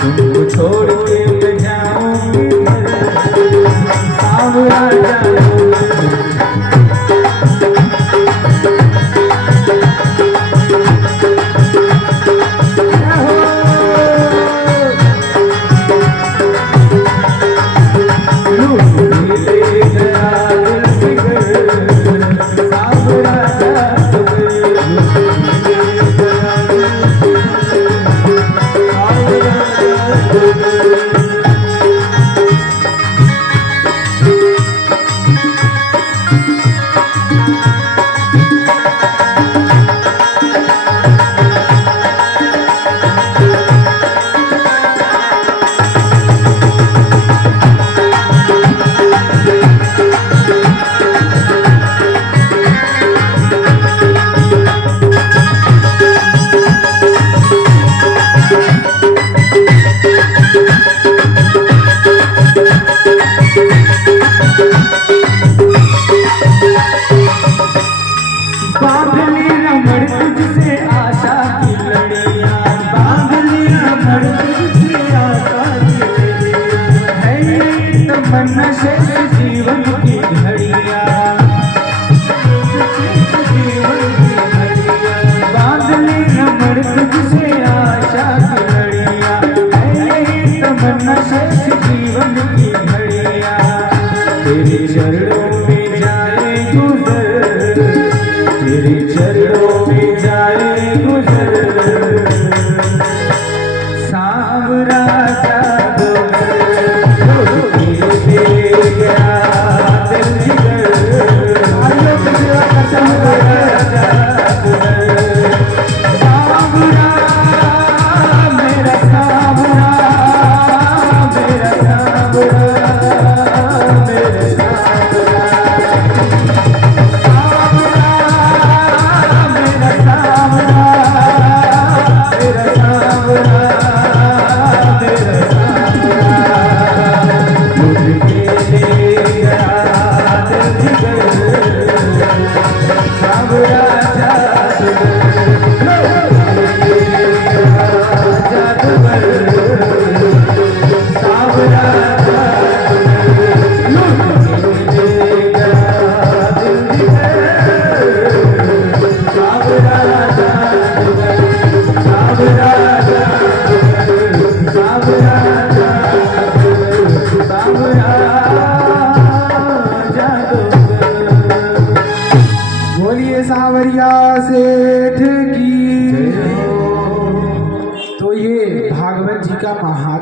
तुमको छोड़ के मैं जाऊंगी सांवरा जादूगर जीवन की घड़िया बांधने रमण तुझसे आशा की लड़िया यही तमन्ना शेष जीवन की घड़िया तेरे चरणों में जाए गुजर तेरे चरणों में जाए गुजर सांवरा जादूगर लूट के ले गया दिल जिगर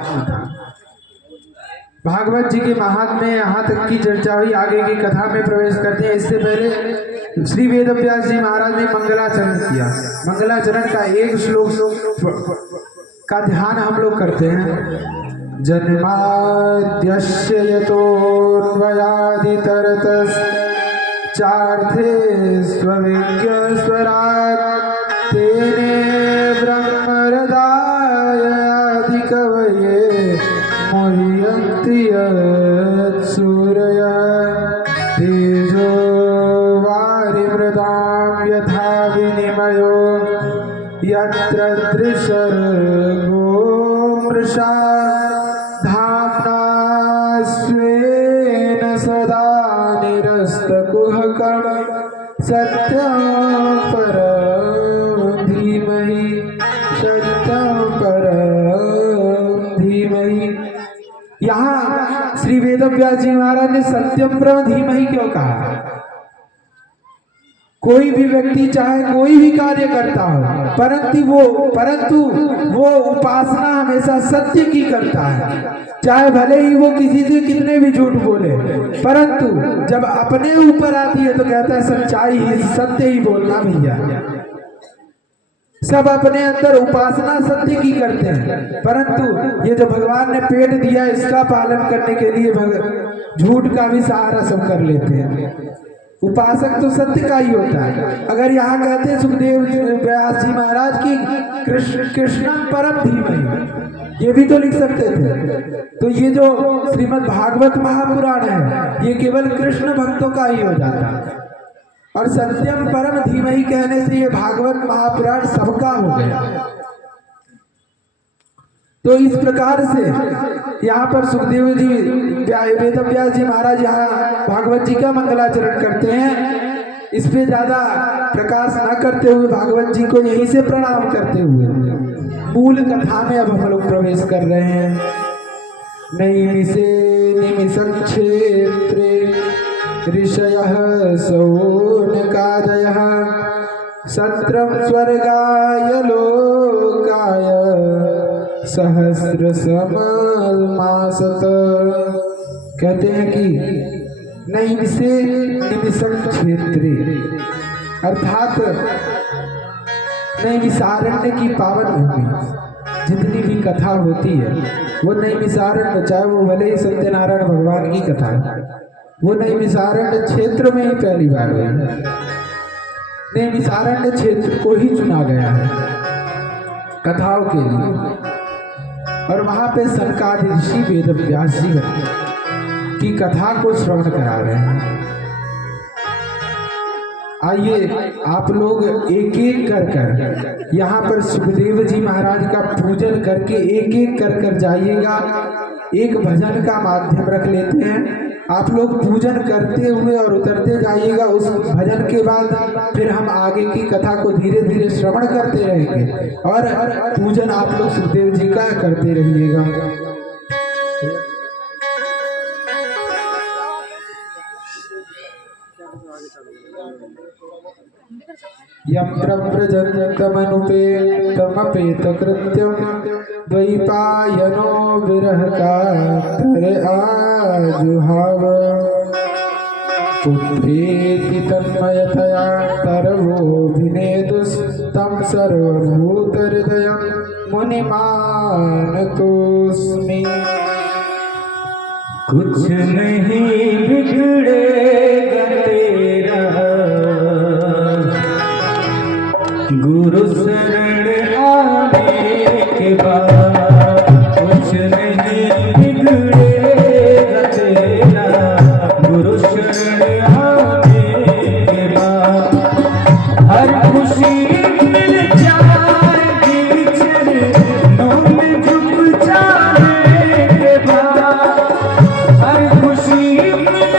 था। भागवत जी के महात्म्य में यहाँ तक की चर्चा हुई। आगे की कथा में प्रवेश करते हैं। इससे पहले श्री वेदव्यास जी महाराज ने मंगलाचरण किया। मंगलाचरण का एक श्लोक का ध्यान हम लोग करते हैं। जन्माद्यस्य यतोऽन्वयादितरतश्चार्थे स्वविज्ञस्वराट् तेने ब्रह्महृदायादिकवये मुह्यन्ति यत्सूरयः तेजो वारिमृदां यथा विनिमयो यत्र त्रिसर्गो मृषा धाम्ना स्वेन सदा निरस्तकुहकं सत्यं परं धीमहि सत्यं परं धीमहि। यहाँ श्री वेदव्यास जी महाराज ने सत्यम परम धीमहि क्यों कहा? कोई भी व्यक्ति चाहे कोई भी कार्य करता हो, परंतु वो उपासना हमेशा सत्य की करता है। चाहे भले ही वो किसी से कितने भी झूठ बोले, परंतु जब अपने ऊपर आती है तो कहता है सच्चाई ही, सत्य ही बोलना भैया। सब अपने अंदर उपासना सत्य की करते हैं, परंतु ये जो भगवान ने पेट दिया इसका पालन करने के लिए झूठ का भी सहारा सब कर लेते हैं। उपासक तो सत्य का ही होता है। अगर यहाँ कहते हैं सुखदेव व्यास जी महाराज की कृष्णम परम धीमहि, ये भी तो लिख सकते थे। तो ये जो श्रीमद् भागवत महापुराण है ये केवल कृष्ण भक्तों का ही हो जाता है, और सत्यम परम धीमहि कहने से ये भागवत महापुराण सबका हो गया। तो इस प्रकार से यहाँ पर सुखदेव जी वेदव्यास जी महाराज यहाँ भागवत जी का मंगलाचरण करते हैं। इस पे ज्यादा प्रकाश न करते हुए भागवत जी को यहीं से प्रणाम करते हुए मूल कथा में अब हम लोग प्रवेश कर रहे हैं। नैमिषे निमिषक्षेत्रे ऋषयः सौनकादयः सत्रं स्वर्गाय लोकाय सहस्रसमासत। कहते हैं कि नैमिषे निमिषं क्षेत्रे, अर्थात नैमिषारण्य की पावन भूमि जितनी भी कथा होती है वो नैमिषारण्य, चाहे वो भले ही सत्यनारायण भगवान की कथा है, वो नैमिषारण्य क्षेत्र में ही पहली बार हुई। नैमिषारण्य क्षेत्र को ही चुना गया है कथाओं के लिए, और वहां पे सनकादि ऋषि वेदव्यास जी की कथा को श्रवण करा रहे हैं। आइए आप लोग एक एक कर यहाँ पर सुखदेव जी महाराज का पूजन करके एक एक कर जाइएगा। एक भजन का माध्यम रख लेते हैं, आप लोग पूजन करते हुए और उतरते जाइएगा। उस भजन के बाद फिर हम आगे की कथा को धीरे धीरे श्रवण करते रहेंगे, और पूजन आप लोग सुखदेव जी का करते रहिएगा। यं प्रव्रजन्तमनुपेतमपेतकृत्यं द्वैपायनो विरहकातर आजुहाव पुत्रेति तन्मयतया तरवोऽभिनेदुस्तं सर्वभूतहृदयं मुनिमानतोऽस्मि। कुछ नहीं बिगड़ेगा तेरा गुरु शरण आने के बाद, कुछ नहीं बिगड़ेगा तेरा गुरु शरण आने के बाद। हर खुशी मिल जाएगी चरणों में झुक जाने के बाद, हर खुशी मिल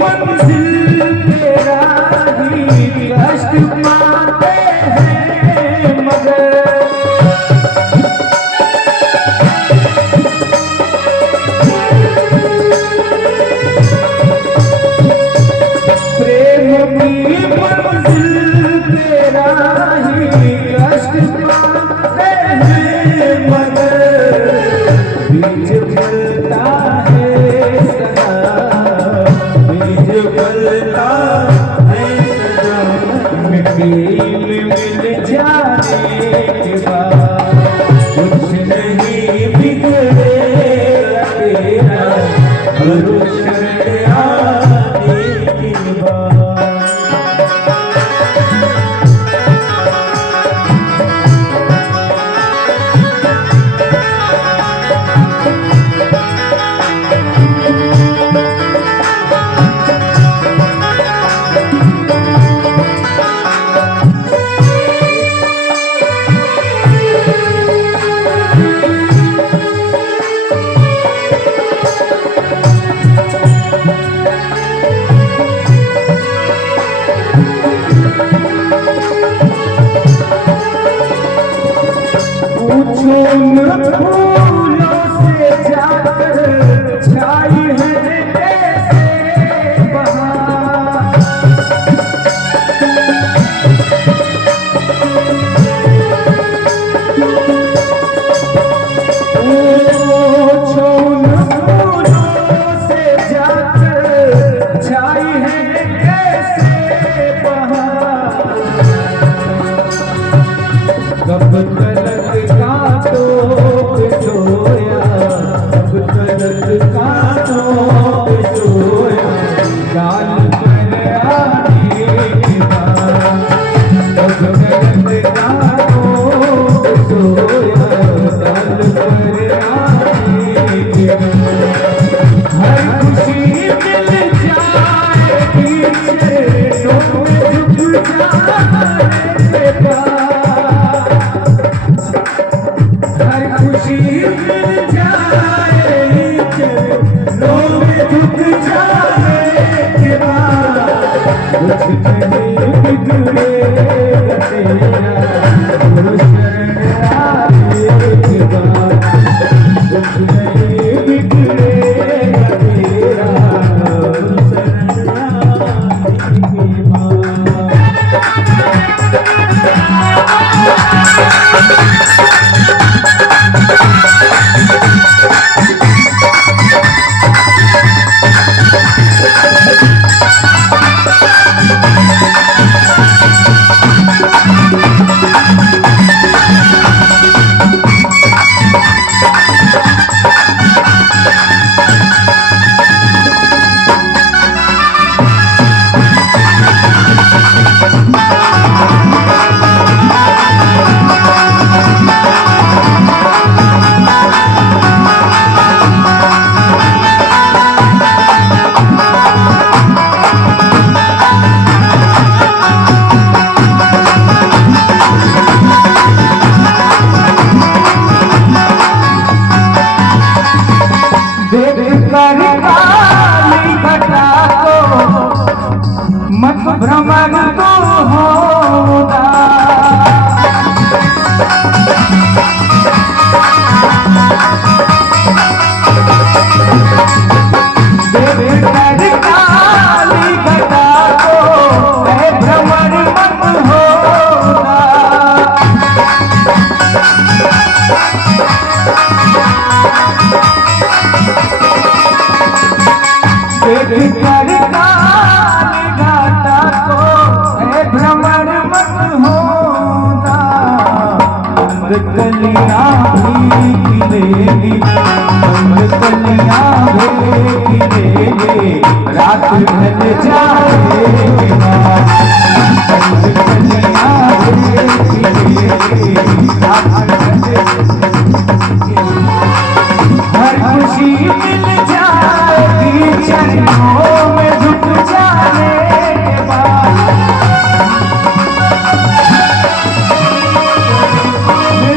मंजिल तेरा ही कष्ट पाते हैं मगर प्रेम की मंजिल तेरा ही कष्ट पाते हैं मगर बीज फलता है सदा बीज फलता है सदा मिट्टी में मिल जाने के बाद कुछ नहीं बिगड़ेगा तेरा भरोसा आने के बाद फूलों से जाकर छाई है कैसे बहार पूछो न फूलों से जाकर छाई है कैसे बहार कब तलक का तो सोया कब तलक का तो सोया गाल पर आने के बाद कब तलक का तो सोया गाल पर आने के बाद हर खुशी मिल जाएगी चरणों में झुक जाने के बाद हर खुशी मिल जाए चरणों में झुक जाने के बाद कुछ नहीं बिगड़ेगा तेरा गुरु शरण आने के बाद कुछ नहीं बिगड़ेगा तेरा गुरु शरण आने के बाद मत भ्रमण तो होगा काली घटा को भ्रमण मत होगा भ्रमण मत होना कलियां भी खिलेगी कलियां भी खिलेगी रात ढल जाएगी कलियां भी खिलेगी रात ढल हर खुशी मिल जाएगी चरणों में झुक जाने के बाद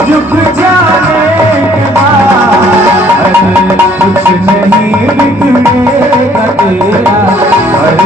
झुक जाने के बाद कुछ नहीं बिगड़ेगा तेरा हर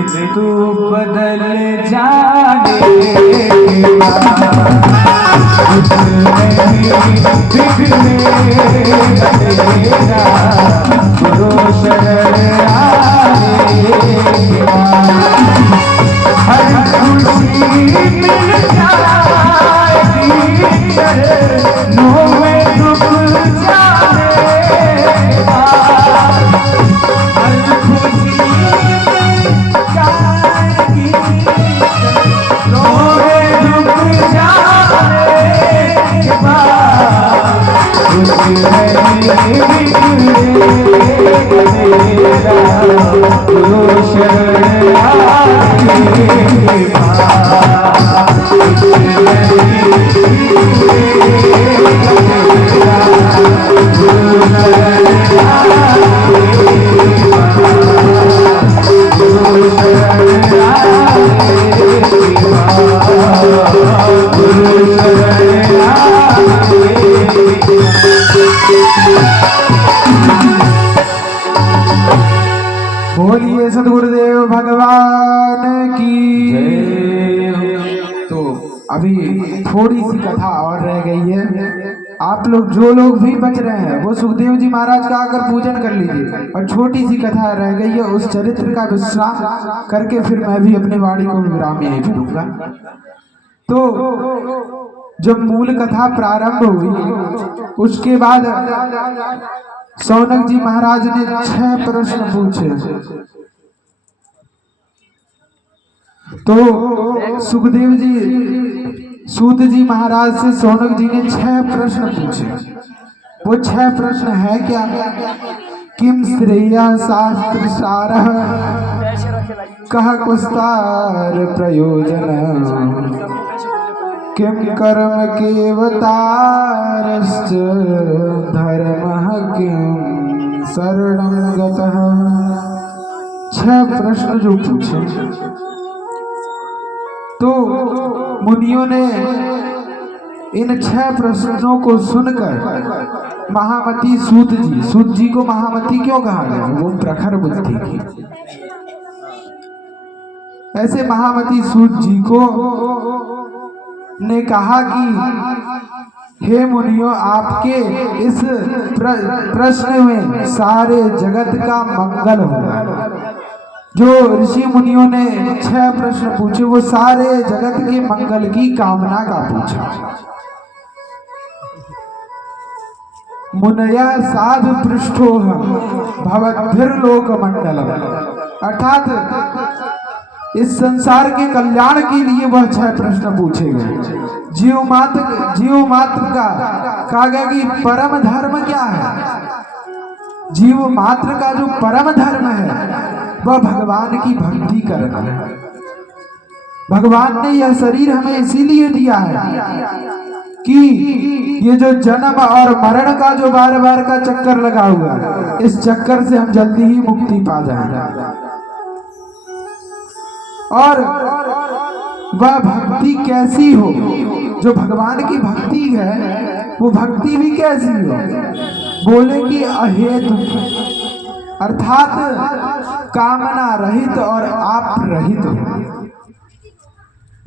मृत्यु बदल जाने के बाद बिगड़ेगा गुरु शरण आने के बाद हर खुशी मिल जाएगी चरणों में डूब जाने के बाद हर खुशी मिल जाएगी चरणों में डूब जाने के बाद खुश नहीं बिगड़ेगा मेरा गुरु शरण आने के बाद खुश नहीं बिगड़ेगा मेरा गुरु शरण आने के बाद गुरु शरण आने के बाद गुरु शरण आने के बोलिए सदगुरुदेव भगवान की जय। तो अभी थोड़ी सी कथा और रह गई है। आप लोग जो लोग भी बच रहे हैं वो सुखदेव जी महाराज का आकर पूजन कर लीजिए। और छोटी सी कथा रह गई है, उस चरित्र का विश्राम करके फिर मैं भी अपनी वाणी को विराम यहीं पे दूंगा। तो जब मूल कथा प्रारंभ हुई उसके बाद सौनक जी महाराज ने 6 प्रश्न पूछे। तो सुखदेव जी सूत जी महाराज से सौनक जी ने 6 प्रश्न पूछे। वो 6 प्रश्न है क्या? किम श्रेय शास्त्र सारः कह कुस्तार प्रयोजन किम कर्म केवतारश्च धर्मः किम शरणं गतः। 6 प्रश्न जो पूछे तो मुनियों ने इन 6 प्रश्नों को सुनकर महामती सूत जी को महामती क्यों कहा गया? वो प्रखर बुद्धि थी। ऐसे महामती सूत जी को ने कहा कि हे मुनियों, आपके इस प्रश्न में सारे जगत का मंगल होगा। जो ऋषि मुनियों ने 6 प्रश्न पूछे वो सारे जगत के मंगल की कामना का पूछा। मुनया साधु पृष्ठोहम भवद्भिर्लोक मंडलम, अर्थात इस संसार के कल्याण के लिए वह 6 प्रश्न पूछे गए। जीव मात्र का कहा गया कि परम धर्म क्या है? जीव मात्र का जो परम धर्म है वह भगवान की भक्ति करना है। भगवान ने यह शरीर हमें इसीलिए दिया है कि ये जो जन्म और मरण का जो बार बार का चक्कर लगा हुआ है, इस चक्कर से हम जल्दी ही मुक्ति पा जाएंगे। और वह भक्ति कैसी हो? जो भगवान की भक्ति है वो भक्ति भी कैसी हो? बोले कि अहेतु, अर्थात कामना रहित और आप रहित हो,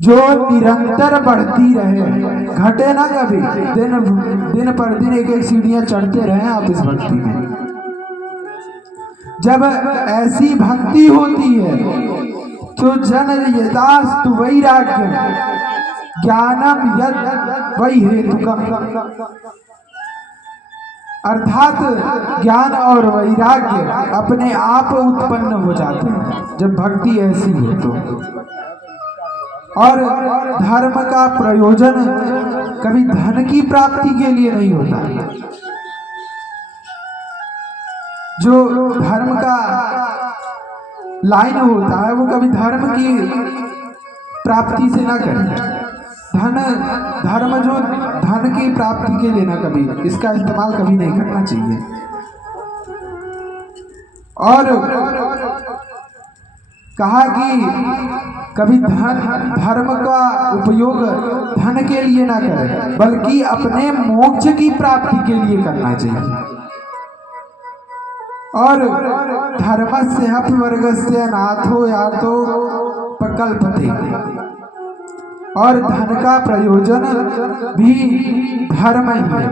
जो निरंतर बढ़ती रहे, घटे ना कभी। दिन पर दिन एक सीढ़ियां चढ़ते रहे आप इस भक्ति में। जब ऐसी भक्ति होती है तो जन यदास्तु वैराग्य ज्ञानम यद वै हेतुकम, अर्थात ज्ञान और वैराग्य अपने आप उत्पन्न हो जाते हैं जब भक्ति ऐसी हो तो। और धर्म का प्रयोजन कभी धन की प्राप्ति के लिए नहीं होता। जो धर्म का लाइन होता है वो कभी धर्म की प्राप्ति से ना करे। धर्म जो धन की प्राप्ति के लिए ना कभी इसका इस्तेमाल कभी नहीं करना चाहिए। और कहा कि कभी धर्म का उपयोग धन के लिए ना करें बल्कि अपने मोक्ष की प्राप्ति के लिए करना चाहिए। और धर्मस्य अपवर्गस्य अनाथो यातो प्रकल्पते, और धन का प्रयोजन भी धर्म ही है।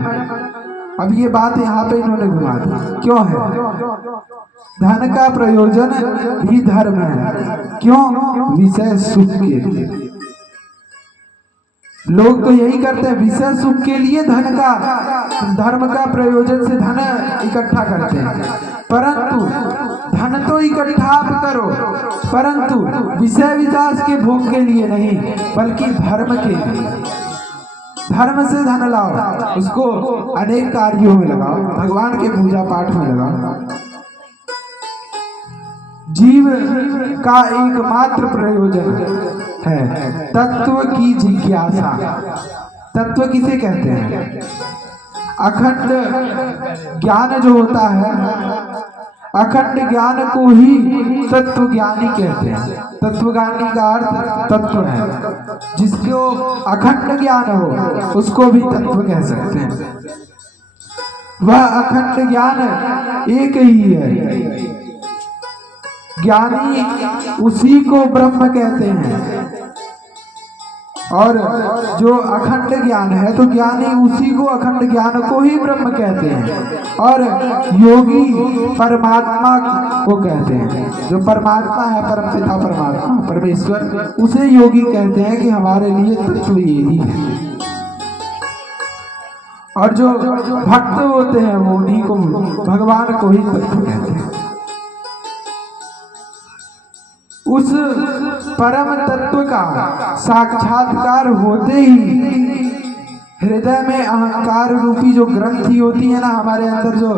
अब ये बात यहाँ पे इन्होंने घुमा दी, क्यों है? धन का प्रयोजन भी धर्म है, क्यों? विषय सुख के लिए। लोग तो यही करते हैं, विषय सुख के लिए धर्म का प्रयोजन से धन इकट्ठा करते हैं, परंतु धन तो इकट्ठा आप करो, परंतु विषय विलास के भोग के लिए नहीं, बल्कि धर्म के लिए। धर्म से धन लाओ, उसको अनेक कार्यों में लगाओ, भगवान के पूजा पाठ में लगाओ। जीव का एकमात्र प्रयोजन है तत्व की जिज्ञासा। तत्व किसे कहते हैं? अखंड ज्ञान जो होता है, अखंड ज्ञान को ही तत्व ज्ञानी कहते हैं। तत्वज्ञानी का अर्थ तत्व है, जिसको अखंड ज्ञान हो उसको भी तत्व कह सकते हैं। वह अखंड ज्ञान एक ही है, ज्ञानी उसी को ब्रह्म कहते हैं। और जो अखंड ज्ञान है तो ज्ञानी उसी को, अखंड ज्ञान को ही ब्रह्म कहते हैं। और योगी परमात्मा को कहते हैं, जो परमात्मा है, परमपिता परमात्मा परमेश्वर, उसे योगी कहते हैं कि हमारे लिए तत्व यही है। और जो भक्त होते हैं वो उन्हीं को, भगवान को ही तत्व कहते हैं। उस परम तत्व का साक्षात्कार होते ही हृदय में अहंकार रूपी जो ग्रंथि होती है ना, हमारे अंदर जो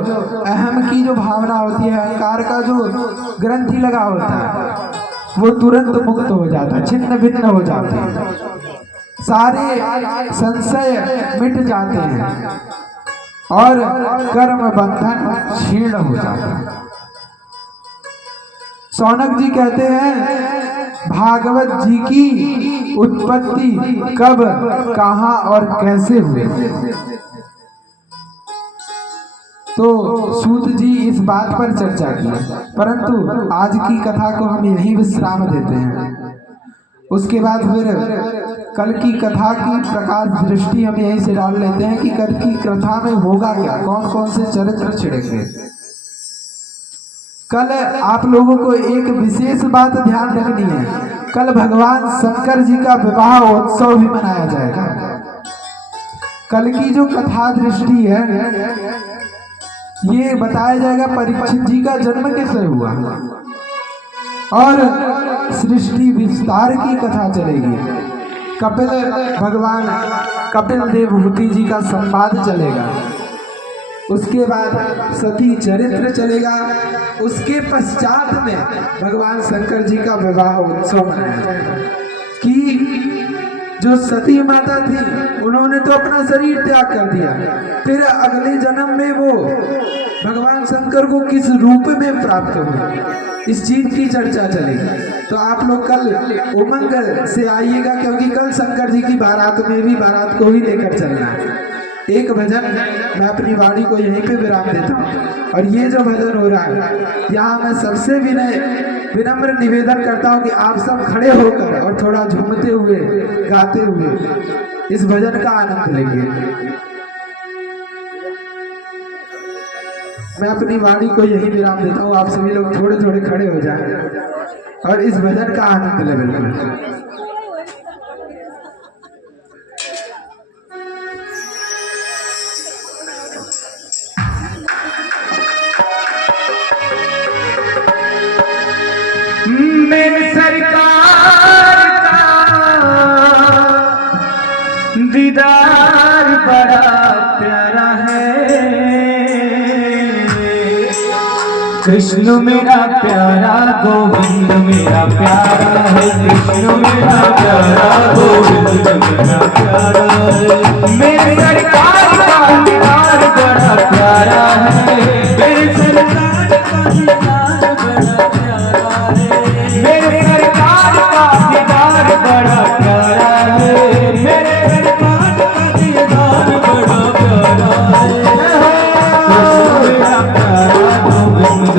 अहम की जो भावना होती है, अहंकार का जो ग्रंथि लगा होता है, वो तुरंत मुक्त हो जाता है, छिन्न भिन्न हो जाते हैं, सारे संशय मिट जाते हैं और कर्म बंधन क्षीण हो जाता है। शौनक जी कहते हैं भागवत जी की उत्पत्ति कब, कहाँ और कैसे हुए। तो सूत जी इस बात पर चर्चा की, परंतु आज की कथा को हम यहीं विश्राम देते हैं। उसके बाद फिर कल की कथा की प्रकाश दृष्टि हम यहीं से डाल लेते हैं कि कल की कथा में होगा क्या, कौन कौन से चरित्र छिड़ेंगे। कल आप लोगों को एक विशेष बात ध्यान रखनी है, कल भगवान शंकर जी का विवाह उत्सव भी मनाया जाएगा। कल की जो कथा दृष्टि है, ये बताया जाएगा परीक्षित जी का जन्म कैसे हुआ, और सृष्टि विस्तार की कथा चलेगी। कपिल भगवान कपिल देवहूति जी का संवाद चलेगा, उसके बाद सती चरित्र चलेगा, उसके पश्चात में भगवान शंकर जी का विवाह उत्सव मनाया जाएगा। कि जो सती माता थी उन्होंने तो अपना शरीर त्याग कर दिया, फिर अगले जन्म में वो भगवान शंकर को किस रूप में प्राप्त हुए, इस चीज की चर्चा चलेगी। तो आप लोग कल उमंग से आइएगा, क्योंकि कल शंकर जी की बारात में भी बारात को ही लेकर चलना है। एक भजन मैं अपनी वाणी को यहीं पे विराम देता हूँ। और ये जो भजन हो रहा है, यहाँ मैं सबसे विनम्र निवेदन करता हूँ कि आप सब खड़े होकर और थोड़ा झूमते हुए, गाते हुए इस भजन का आनंद लेंगे। मैं अपनी वाणी को यहीं विराम देता हूँ, आप सभी लोग थोड़े थोड़े खड़े हो जाएं और इस भजन का आनंद ले बिल्कुल। मेरी सरकार का दीदार बड़ा प्यारा है, कृष्ण मेरा प्यारा गोविंद मेरा प्यारा है, कृष्ण मेरा प्यारा गोविंद मेरा प्यारा है। मेरी सरकार का दीदार बड़ा प्यारा है, मेरी सरकार का दीदार बड़ा प्यारा है, मेरे सरकार का दीदार बड़ा प्यारा है, मेरे सरकार का दीदार बड़ा प्यारा है। कृष्ण मेरा प्यारा गोविंद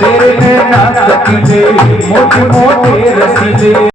तेरे नैना सकीले मोटे मोटे रसीले